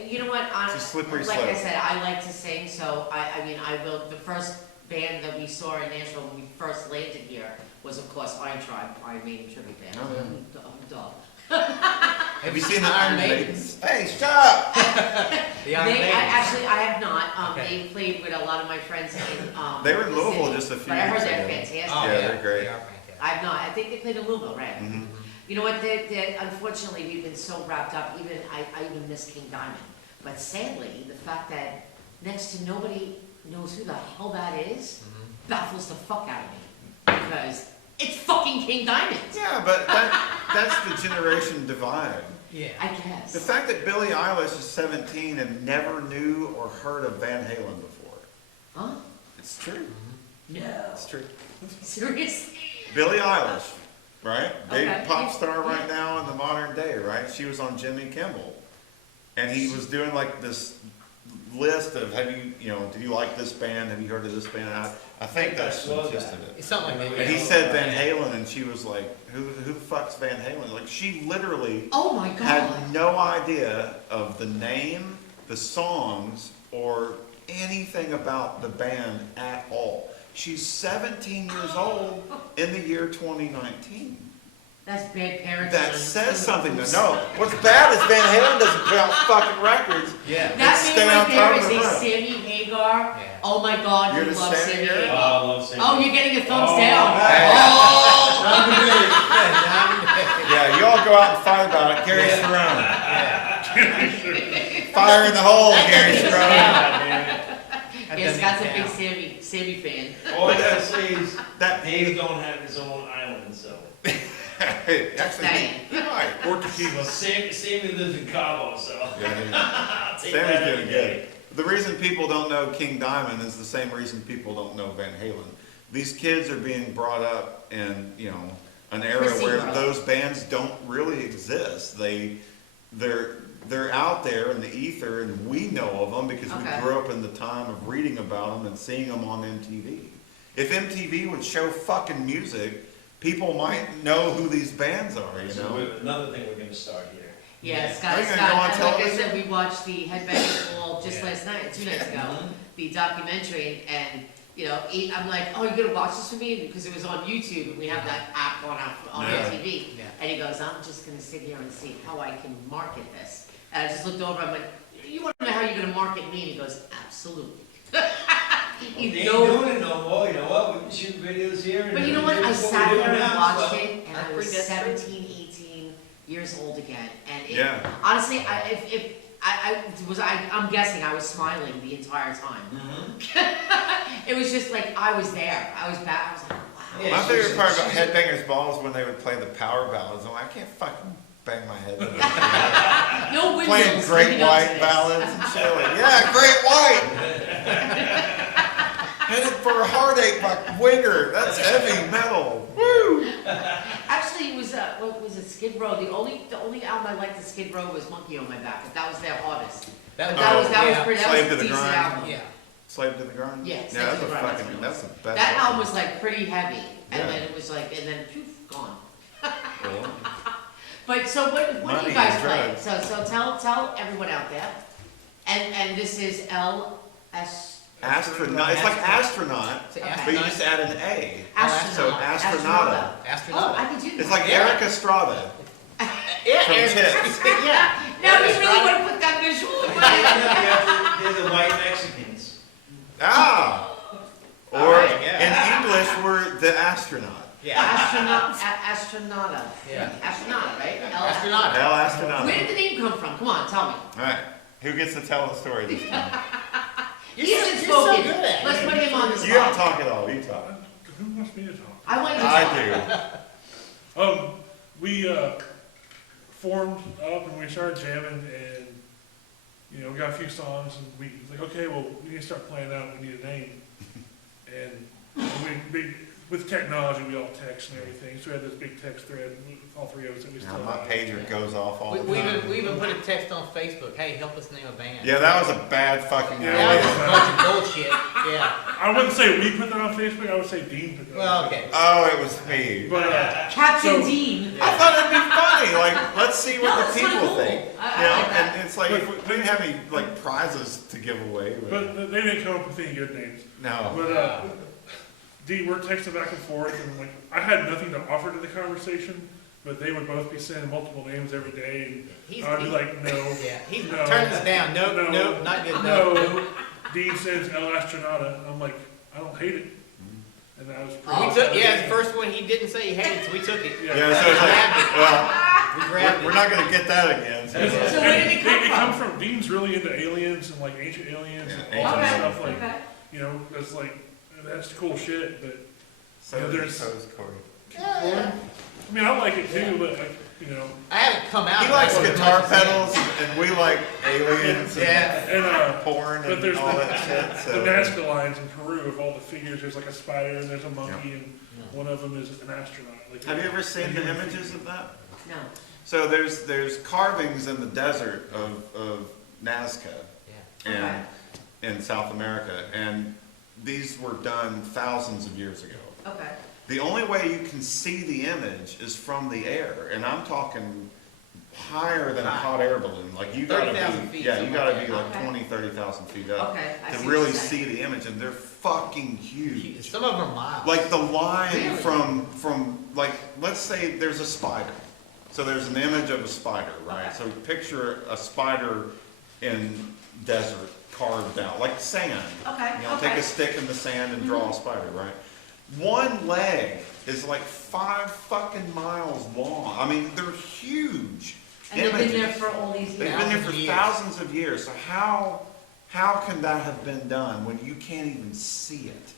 You know what, It's a slippery like I slope. said, I like to sing, so I mean, I will, the first band that we saw in Nashville when we first landed here was, of course, Iron Tribe, Iron Maiden tribute band. Oh, Duh. Have you seen the Iron Maidens? Hey, stop! The Iron Maidens. I have not, Okay. they played with a lot of my friends in, They were in the Louisville city, just a few but I heard years they're ago. fantastic. Oh, Yeah, they're great. They are fantastic. I have not, I think they played in Louisville, right? Mhm. You know what, unfortunately, we've been so wrapped up, I even miss King Diamond. But sadly, the fact that next to nobody knows who the hell that is baffles the fuck out of me. Because it's fucking King Diamond. Yeah, but that's the generation divide. Yeah. I guess. The fact that Billie Eilish is 17 and never knew or heard of Van Halen before. Huh? It's true. No. It's true. Seriously? Billie Eilish, right? Big Okay. pop star Yeah. right now in the modern day, right? She was on Jimmy Kimmel. And he was doing like this list of, did you like this band? Have you heard of this band? I think that's the gist of it. It's something like And that. he said Van Halen, and she was like, who the fuck's Van Halen? Like, she literally Oh my God. had no idea of the name, the songs, or anything about the band at all. She's 17 years old in the year 2019. That's bad parenting. That says something to know. What's bad is Van Halen doesn't put out fucking records. Yeah. That Stay man on right there top is of the a run. Sammy Hagar. Yeah. Oh my God, You're you the love Sammy Sammy Hagar? Hagar. I love Sammy. Oh, you're getting a thumbs Oh, down. hey. Oh. Yeah, you all go out and fight about it. Gary Cerrone. Fire in the hole, Gary Cerrone. Yeah, Scott's a big Sammy fan. All I gotta say is, That Dave don't have his own island, so. actually, he might. Or tequila. Well, Sammy lives in Cabo, so. Yeah, I'll take Sammy's that doing every good. day. The reason people don't know King Diamond is the same reason people don't know Van Halen. These kids are being brought up in, an era Chrissy where world. those bands don't really exist. They're out there in the ether, and we know of them because Okay. we grew up in the time of reading about them and seeing them on MTV. If MTV would show fucking music, people might know who these bands are, So another thing we're gonna start here. Yeah, Are Scott, you gonna go on and like I television? said, we watched the Headbangers Ball just Yeah. last night, 2 nights ago, Mm-hmm. the documentary, and, I'm like, oh, you're gonna watch this for me? Because it was on YouTube, and we have that app on Yeah. our TV. Yeah. And he goes, I'm just gonna sit here and see how I can market this. And I just looked over, I'm like, you wanna know how you're gonna market me? And he goes, absolutely. They You ain't know, doing it no more, you know what, we can shoot videos here and. but you know what, I here's sat we're there doing and now, watched so- it, and I I was think that's 17, 18 years old again, and it, Yeah. honestly, I'm guessing I was smiling the entire time. Mhm. It was just like, I was there, I was back, I was like, wow. Yeah, My she's favorite a- part about she's a- Headbangers Ball is when they would play the power ballads. I'm like, I can't fucking bang my head. with it. No windmills. Playing Great leading up to White this. ballads and shit. Like, yeah, Great White. Headed for a heartache by Winger. That's heavy metal. Woo! Actually, it was, what was it, Skid Row? The only album I liked of Skid Row was Monkey on My Back, but that was their hardest. That That was yeah. pretty, that Slave was to a the decent Grind. album. Yeah. Slave to the Grind. Yeah, Yeah, Slave that's to a the Grind, fucking. that's That's the best. That album was like pretty heavy, and Yeah. then it was like, and then poof, gone. Cool. But so what do Money you guys and play? drugs. So tell everyone out there. And this is LS. Astronaut. It's like astronaut, It's an Okay. but you astronaut. just add an A. Astronaut. So Astronauta. Oh, Astronaut. I can do that. It's like Yeah. Eric Estrada Yeah, from Eric- Tits. yeah. Now you really want to put that visual in my head. They're the white Mexicans. Ah! Or Alright, yeah. in English, we're the astronaut. Yeah. Astronauta. Yeah. Astronaut, right? Astronaut. El astronaut. Where did the name come from? Come on, tell me. Alright, who gets to tell the story this time? You're He's so- been you're so spoken. good at it. Let's put him on the You don't spot. talk at all, you talk. Who wants me to talk? I want you to talk. I do. We formed up and we started jamming, and we got a few songs, and we was like, okay, well, we need to start playing out. We need a name, and we with technology, we all text and everything. So we had this big text thread, all three of us, that we still Now, my have. pager goes off all the We time. even put a text on Facebook. Hey, help us name a band. Yeah, that was a bad fucking That was idea. a bunch of bullshit. Yeah. I wouldn't say we put that on Facebook, I would say Dean put that Well, on okay. Oh, it was me. Facebook. But, Captain So- Dean. I thought it'd be funny. Like, let's see what No, the it's kinda people cool. think. I You know, like that. and it's like if we didn't have any like prizes to give away. but they didn't come up with any good names. No. But, Dean, we're texting back and forth, and like, I had nothing to offer to the conversation, but they would both be saying multiple names every day, He's, and I'd be he- like, no. yeah, he's No. turning this down. Nope, No. nope, not good. Nope. No. Dean says El Astronauta, and I'm like, I don't hate it. And that was pretty. We took, yeah, the first one he didn't say he hated, so we took it. Yeah. Yeah, so it's like, well, We grabbed we're it. not gonna get that again. So And- So where did it come It comes from? from, Dean's really into aliens and like ancient aliens Yeah, and all that ancient stuff, like, Okay. you know, it's like, that's cool shit, but, so Yeah, there's- is Corey. I mean, I like it too, but like, you know, I haven't come out. He of likes that one guitar as much as pedals, and we like aliens Yeah. and, porn But and there's all the- that shit. the So Nazca lines in Peru of all the figures, there's like a spider and there's a monkey and Yeah. one of them is an astronaut. Like, have you ever seen the human images figure. of that? No. So there's carvings in the desert of Nazca Yeah. and in South America, and these were done thousands of years ago. Okay. The only way you can see the image is from the air, and I'm talking higher than a hot air balloon. Like you gotta 30,000 be, feet, yeah, you something gotta like be that. like Okay. 20, 30,000 feet up Okay. I to see really what you're saying. see the image, and they're fucking huge. Some of them are miles. Like the line Really? from like, let's say there's a spider. So there's an image of a spider, right? Okay. So picture a spider in desert carved out, like sand. Okay. You know, Okay. take a stick in the sand and draw a spider, right? One leg is like 5 fucking miles long. I mean, they're huge And they've been there images. for all these They've years. been there for Years. thousands of years. So how can that have been done when you can't even see it?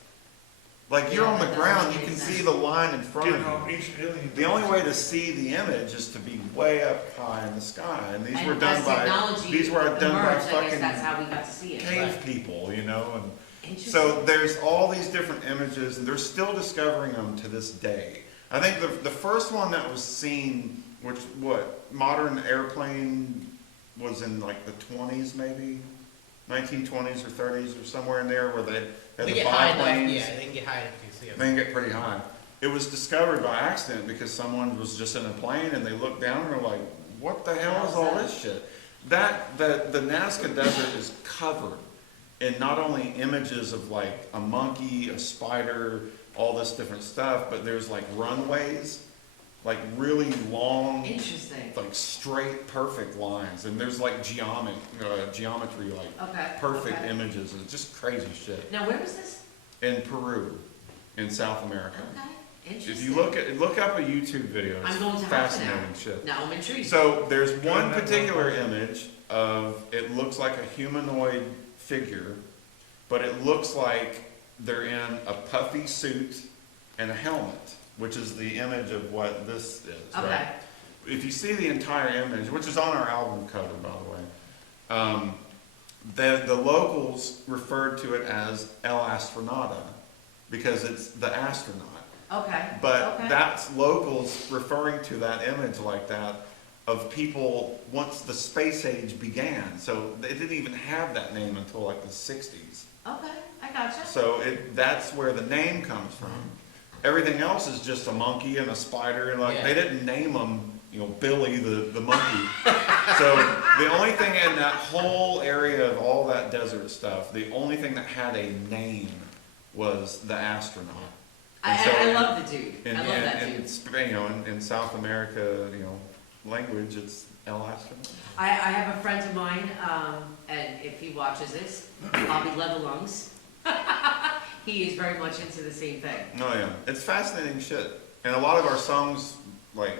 Like you're Yeah, on the that ground, doesn't you make can sense. see the line in front Getting all of you. ancient aliens. The only way to see the image is to be way up high in the sky, and these And were done as by technology these were done by emerged, I guess that's fucking how we got to see it. cave people, you know. And Interesting. so there's all these different images, and they're still discovering them to this day. I think the first one that was seen, which modern airplane was in like the 20s maybe, 1920s or 30s or somewhere in there, where they had They the get high enough. biplanes. Yeah, they can get high enough to see They them. can get pretty high. It was discovered by accident because someone was just in a plane and they looked down and were like, what the hell is all this shit? The Nazca Desert is covered in not only images of like a monkey, a spider, all this different stuff, but there's like runways, like really long, Interesting. like straight, perfect lines. And there's like geometry, like Okay. perfect okay. images. It's just crazy shit. Now, where was this? In Peru, in South America. Okay. Interesting. If you look up a YouTube video, it's I'm going to have to fascinating now. shit. Now I'm intrigued. So there's one that particular one. image of, it looks like a humanoid figure, but it looks like they're in a puffy suit and a helmet, which is the image of what this is, Okay. right? If you see the entire image, which is on our album cover, by the way, the locals referred to it as El Astronauta because it's the astronaut. Okay. But okay. that's locals referring to that image like that of people once the space age began. So they didn't even have that name until like the 60s. Okay, I gotcha. So that's where the name comes from. Everything else is just a monkey and a spider, and like Yeah. they didn't name them, you know, Billy the monkey. So the only thing in that whole area of all that desert stuff, the only thing that had a name was the astronaut. And so I love the dude. In, I love that in, dude. you know, in South America, you know, language, it's El Astronauta. I have a friend of mine, and if he watches this, Bobby Leatherlungs, he is very much into the same thing. Oh yeah, it's fascinating shit, and a lot of our songs like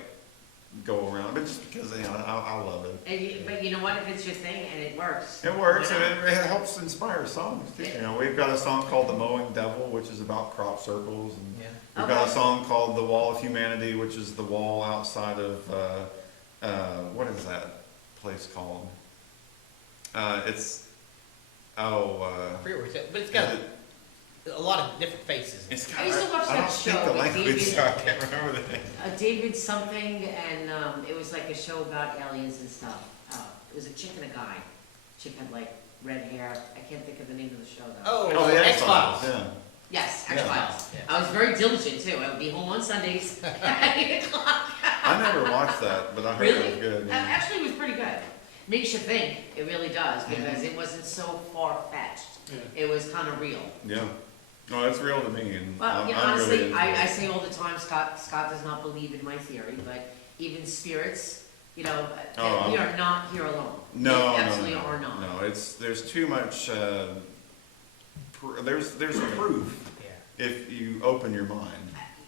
go around, but just because you know, I love it. But you know what? If it's your thing and it works. It works, why and not? it helps inspire songs too. You know, we've got a song called "The Mowing Devil," which is about crop circles, and Yeah. we've got Okay. a song called "The Wall of Humanity," which is the wall outside of what is that place called? It's I forget where it's at, but it's got a lot of different faces. It's I used to watch I that don't speak show the with language, David- so I can't remember the name. David something, and it was like a show about aliens and stuff. It was a chick and a guy. Chick had like red hair. I can't think of the name of the show though. Oh, the X-Files. Yeah. Yes, Yeah. X-Files. Yeah. I was very diligent too. I would be home on Sundays at 8 o'clock. I never watched that, but I heard it was Really? good. Yeah. Actually, it was pretty good. Makes you think. It really does because it wasn't so far-fetched. Yeah. It was kind of real. Yeah. No, that's real to me, and Well, I'm, yeah, I'm honestly, really into I it. say all the time, Scott does not believe in my theory, but even spirits, you know, Oh, we are not here alone. No, We no, absolutely no, are not. No, there's too much. There's proof Yeah. if you open your mind.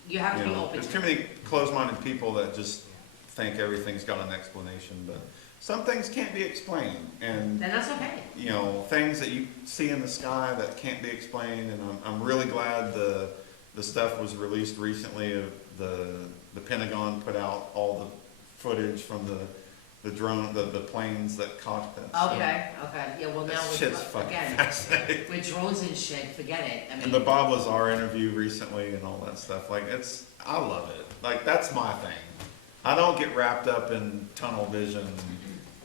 You have to be open There's to too it. many closed-minded people that just think everything's got an explanation, but some things can't be explained, and Then that's okay. you know, things that you see in the sky that can't be explained, and I'm really glad the stuff was released recently of the Pentagon put out all the footage from the drone, the planes that caught that. So Okay, yeah, well now that with, shit's fucking again, fascinating. with drones and shit, forget it. I And the mean, Bob Lazar interview recently and all that stuff, like I love it. Like that's my thing. I don't get wrapped up in tunnel vision.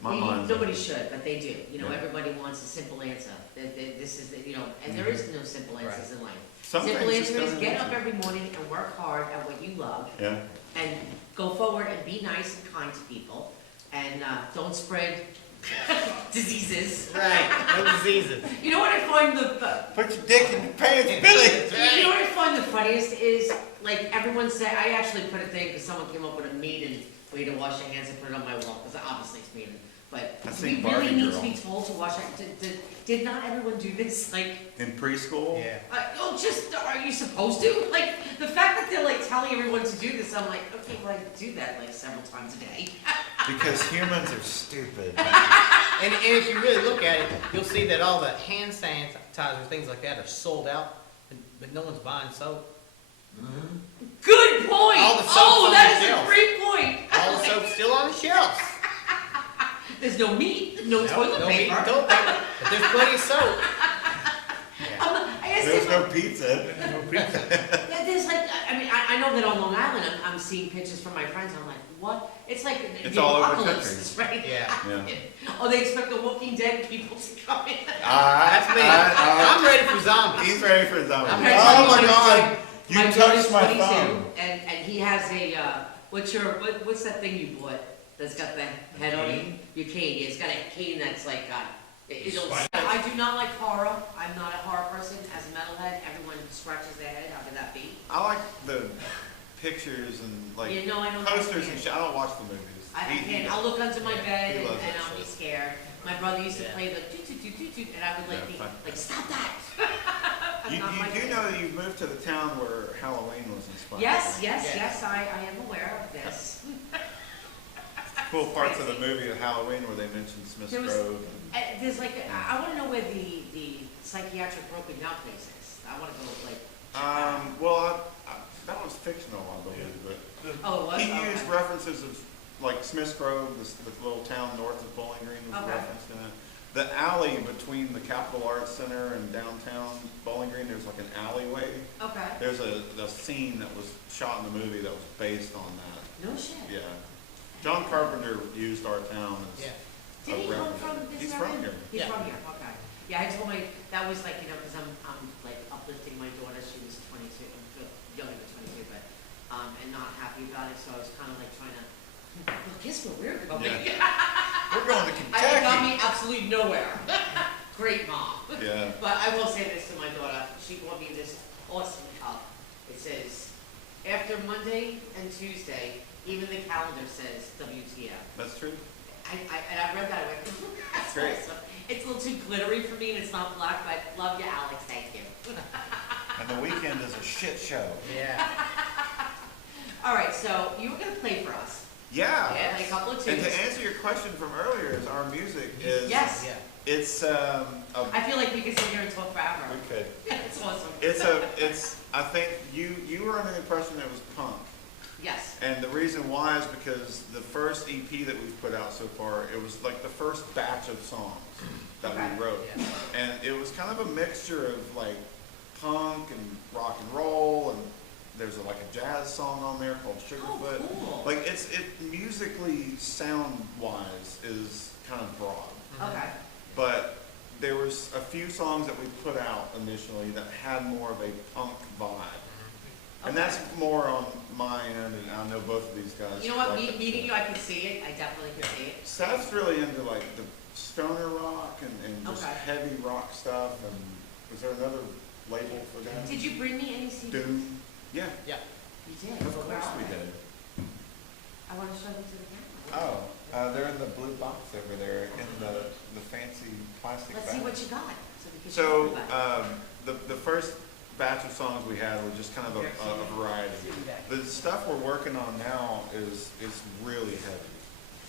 My mind's nobody should, but they do. You know, Yeah. everybody wants a simple answer. This is, you know, and there is no simple answers in life. Some Simple things just answer is don't get answer. up every morning and work hard at what you love, Yeah. and go forward and be nice and kind to people, and don't spread diseases. Right, no diseases. You know what I find the Put your dick in your pants, Billy. you know what I find the funniest is, like, everyone said, I actually put a thing, because someone came up with a maiden way to wash your hands and put it on my wall, because obviously it's maiden. But I do we think really Barbie need Girl. to be told to wash our, did not everyone do this? Like, In preschool. Yeah. oh, just, are you supposed to? Like, the fact that they're like telling everyone to do this, I'm like, okay, well, I do that like several times a day. Because humans are stupid. And if you really look at it, you'll see that all the hand sanitizer, things like that, are sold out, but no one's buying soap. Good point! All the soap's Oh, on that the is a shelf. great point! All the soap's still on the shelves. There's no meat, no toilet No meat paper. and toilet paper, but there's plenty of soap. I asked There's him, no pizza. No pizza. yeah, there's like, I mean, I know that on Long Island, I'm seeing pictures from my friends, I'm like, what? It's like It's the all over the apocalypse, right? Yeah. Yeah. Oh, they expect the Walking Dead people to come in. That's me. I'm ready for zombies. He's ready for zombies. I'm ready Oh for my god! You My brother's touched my 22, thumb. and he has a, what's that thing you bought that's got the head on it? Your cane, yeah, it's got a cane that's like, I do not like horror, I'm not a horror person, as a metalhead, everyone scratches their head, how could that be? I like the pictures and like You know, I don't posters understand. and shit. I don't watch the movies. I He can't, does. I'll look under my bed He and loves that I'll be shit. scared. My brother used to Yeah. play the toot, and I would like Yeah, be, fine. like, stop that! That's You not my do thing. know that you moved to the town where Halloween was inspired. Yes, right? yes, Yeah. yes, I am aware of this. Cool parts of the movie of Halloween where they mentioned Smith's There was- Grove. There's like, I wanna know where the psychiatric broken down place is. I wanna go like, Well, that was fictional, I believe, but oh, it was? he Okay. used references of like Smith's Grove, the little town north of Bowling Green was Okay. referenced in it. The alley between the Capitol Arts Center and downtown Bowling Green, there's like an alleyway. Okay, There's a scene that was shot in the movie that was based on that. no shit. Yeah. John Carpenter used our town as Yeah. Did he come from this He's area? from here. He's Yeah. from here, okay. Yeah, I told my, that was like, you know, cause I'm like uplifting my daughter, she was 22, younger than 22, but, and not happy about it, so I was kinda like trying to, well, guess where we're going? We're going to It got Kentucky. me absolutely nowhere. Great mom. Yeah. But I will say this to my daughter, she bought me this awesome cup. It says, after Monday and Tuesday, even the calendar says WTF. That's true. And I read that, I went, that's Great. awesome. It's a little too glittery for me and it's not black, but love you, Alex, thank you. And the weekend is a shit show. Yeah. All right, so you were gonna play for us. Yeah. Yeah, like a couple of And tunes. to answer your question from earlier, is our music is Yes. Yeah. it's I feel like we could sit here and talk forever. we could. It's awesome. It's I think you were under the impression that it was punk. Yes. And the reason why is because the first EP that we've put out so far, it was like the first batch of songs that Okay. we wrote. Yeah. And it was kind of a mixture of like punk and rock and roll, and there's like a jazz song on there called Sugarfoot. Oh, cool. Like it musically sound wise is kind of broad. Okay. But there was a few songs that we put out initially that had more of a punk vibe. And that's more on my end, and I know both of these guys. You know what, like it. meeting you, I can see it, I definitely can see it. Seth's really into like the stoner rock and just Okay. heavy rock stuff, and was there another label for that? Did you bring me any CDs? Doom? Yeah, Yeah. You did? of Where course are we they? did. I wanna show them to the camera. Oh, they're in the blue box over there in the fancy plastic Let's bag. see what you got, so we can show So, everybody. the first batch of songs we had were just kind of a variety. The stuff we're working on now is really heavy.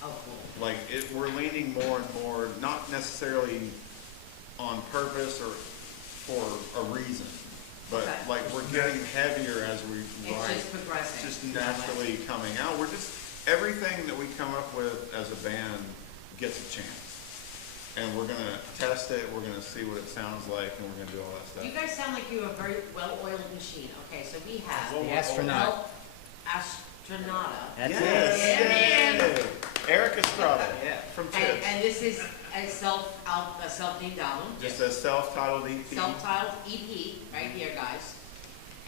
Oh, cool. Like, we're leaning more and more, not necessarily on purpose or for a reason, but Okay. like we're getting heavier as we It's write. just progressing. It's just naturally coming out. We're just, everything that we come up with as a band gets a chance. And we're gonna test it, we're gonna see what it sounds like, and we're gonna do all that stuff. You guys sound like you're a very well-oiled machine. Okay, so we have. The astronaut. Astronauta. That's Yes, it. yeah. Eric Estrada, Yeah. from And, Tips. and this is a self-named album, Just a self-titled EP. self-titled EP, right here, guys.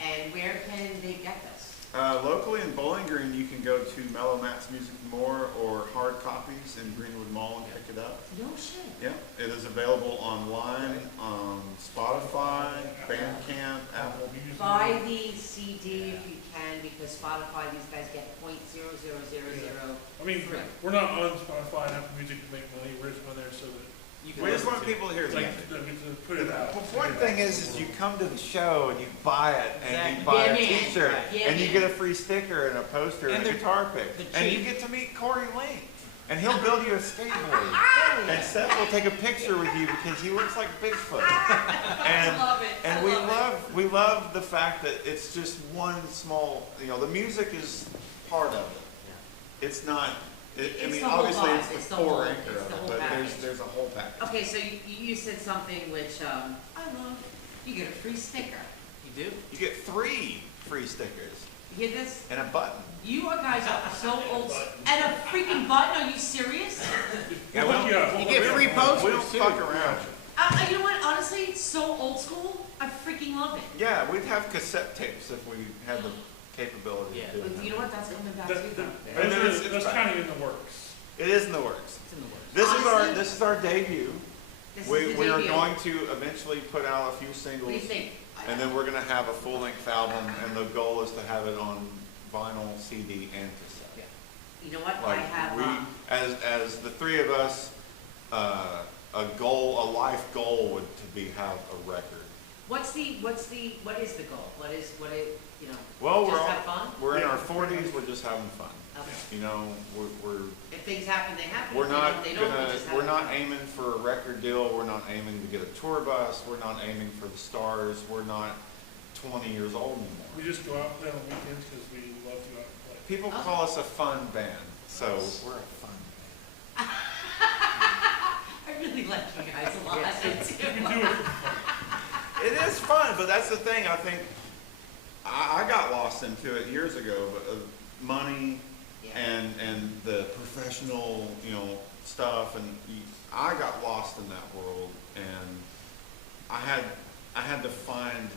And where can they get this? Locally in Bowling Green, you can go to Mellow Matt's Music More or Hard Copies in Greenwood Mall and pick it up. No shit. Yeah, it is available online, on Spotify, Bandcamp, Apple. Buy the CD if you can, because Spotify, these guys get .0000. I mean, we're not on Spotify and Apple Music to make money, we're just on there so that, We just want people to hear the like, music. to put it out. The important thing is you come to the show and you buy it and you Exactly. buy Yeah, a man. t-shirt Yeah, and you man. get a free sticker and a poster and And a they're- guitar pick. they're And you cheap. get to meet Corey Lane. And he'll build you a skateboard. And Seth will take a picture with you because he looks like Bigfoot. And, I love it. and I we love it. we love the fact that it's just one small, the music is part of it. It's not, I It's mean, the whole obviously vibe. it's It's the the whole- core it's anchor the of whole it, but package. there's a whole package. Okay, so you said something which, I love. You get a free sticker. You do? You get 3 free stickers You hear this? and a button. You guys are so old. And a freaking button, are you serious? Yeah, we don't, You get free posters we don't too. fuck around. You know what, honestly, it's so old school. I freaking love it. Yeah, we'd have cassette tapes if we had the capability Yeah. to do But you it. know what, that's coming back to you. And then it's- That's kind of in the works. It is in the works. It's in the works. Honestly, This is our debut. This We is the are debut. going to eventually put out a few What do singles, you think? and then we're gonna have a full-length album, and the goal is to have it on vinyl, CD, and cassette. You know what, I Like have, we, as the 3 of us, a life goal would to be have a record. what is the goal? What is, Well, just have fun? we're in our 40s. We're just having fun. Okay. We're If things happen, they happen. we're If not they don't, we just have we're not fun. aiming for a record deal. We're not aiming to get a tour bus. We're not aiming for the stars. We're not 20 years old anymore. We just go out and play on weekends because we love to go out and play. People Oh. call us a fun band, so we're a fun band. I really like you guys a lot. I do. We do it for fun. It is fun, but that's the thing. I think I got lost into it years ago, but money Yeah. and the professional, stuff, and I got lost in that world, and I had to find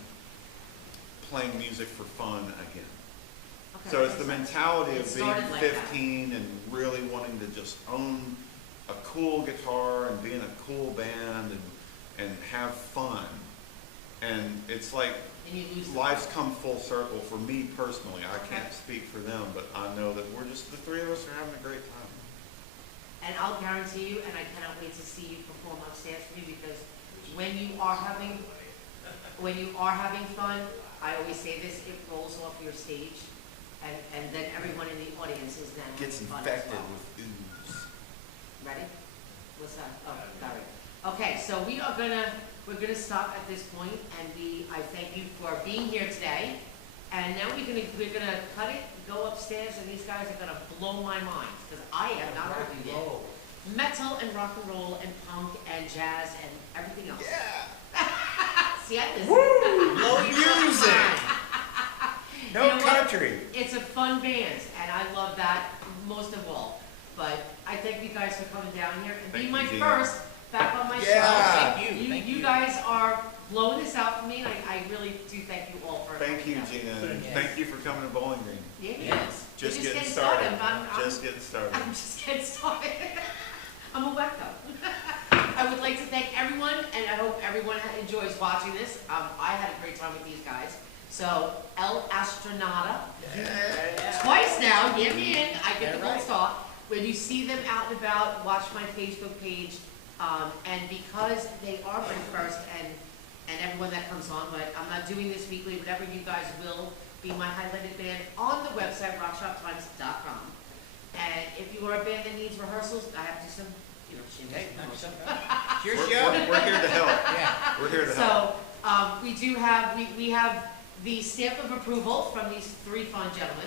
playing music for fun again. Okay, So it's the makes sense. mentality It of being started like that. 15 and really wanting to just own a cool guitar and be in a cool band and have fun. And it's like And you lose the life's come full circle for me personally. I Okay. can't speak for them, but I know that the 3 of us are having a great time. And I'll guarantee you, and I cannot wait to see you perform upstairs for me, because when you are having fun, I always say this, it rolls off your stage, and then everyone in the audience is then Gets having fun as infected well. with ooze. Ready? What's that? Oh, got it. Okay, so we're gonna stop at this point, and I thank you for being here today. And now we're gonna cut it, go upstairs, and these guys are gonna blow my mind, because I have not heard you yet. Metal and rock and roll and punk and jazz and everything else. Yeah! See, I just No music! No You know what? country! It's a fun band, and I love that most of all. But I thank you guys for coming down here and being Thank my you, Gina. first back on my show. Yeah. Thank you. You guys are blowing this out for me, and I really do thank you all for. Thank you, coming out. Gina. Thank you. Thank you for coming to Bowling Green. Yeah, Yes. Just We're getting started. I'm Just getting started. I'm just getting started. I'm a wacko. I would like to thank everyone, and I hope everyone enjoys watching this. I had a great time with these guys. So, El Astronauta, twice now, get me in, I get the gold star. When you see them out and about, watch my Facebook page, and because they are my first, and everyone that comes on, but I'm not doing this weekly, whatever you guys will be my highlighted band on the website, rockshoptimes.com. And if you are a band that needs rehearsals, I have to do some, Hey, promotion. it's your We're, show. we're here to help. Yeah. We're here to help. So, we do have, we have the stamp of approval from these three fine gentlemen.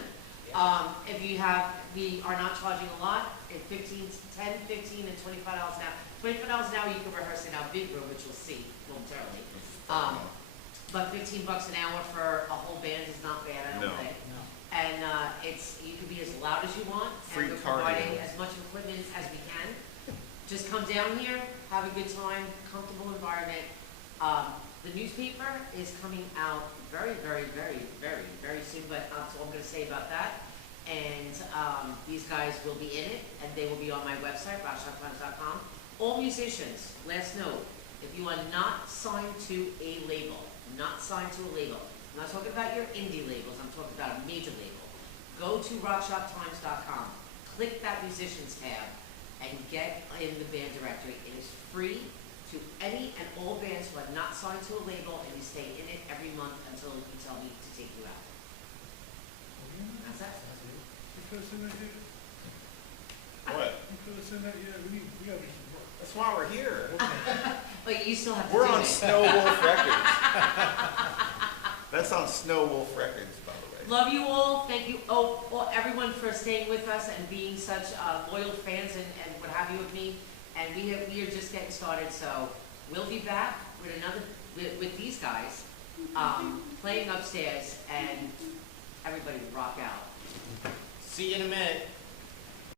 If you have, we are not charging a lot, at 10, 15, and $25 an hour. $25 an hour, you can rehearse in our big room, which you'll see momentarily. But $15 an hour for a whole band is not bad, I don't No. think. And, you can be as loud as you want, Free and we're cardio. providing as much equipment as we can. Just come down here, have a good time, comfortable environment. The newspaper is coming out very, very, very, very, very soon, but that's all I'm gonna say about that. And, these guys will be in it, and they will be on my website, rockshoptimes.com. All musicians, last note, if you are not signed to a label, I'm not talking about your indie labels, I'm talking about a major label. Go to rockshoptimes.com, click that musicians tab, and get in the band directory. It is free to any and all bands who are not signed to a label, and you stay in it every month until you tell me to take you out. That's that. You could have seen that yet? What? You could have seen that yet? We gotta do some work. That's why we're here. But you still have to We're do on it. Snow Wolf Records. That's on Snow Wolf Records, by the way. Love you all. Thank you, well, everyone for staying with us and being such loyal fans and what have you of me. And we are just getting started, so we'll be back with with these guys, playing upstairs, and everybody rock out. See you in a minute.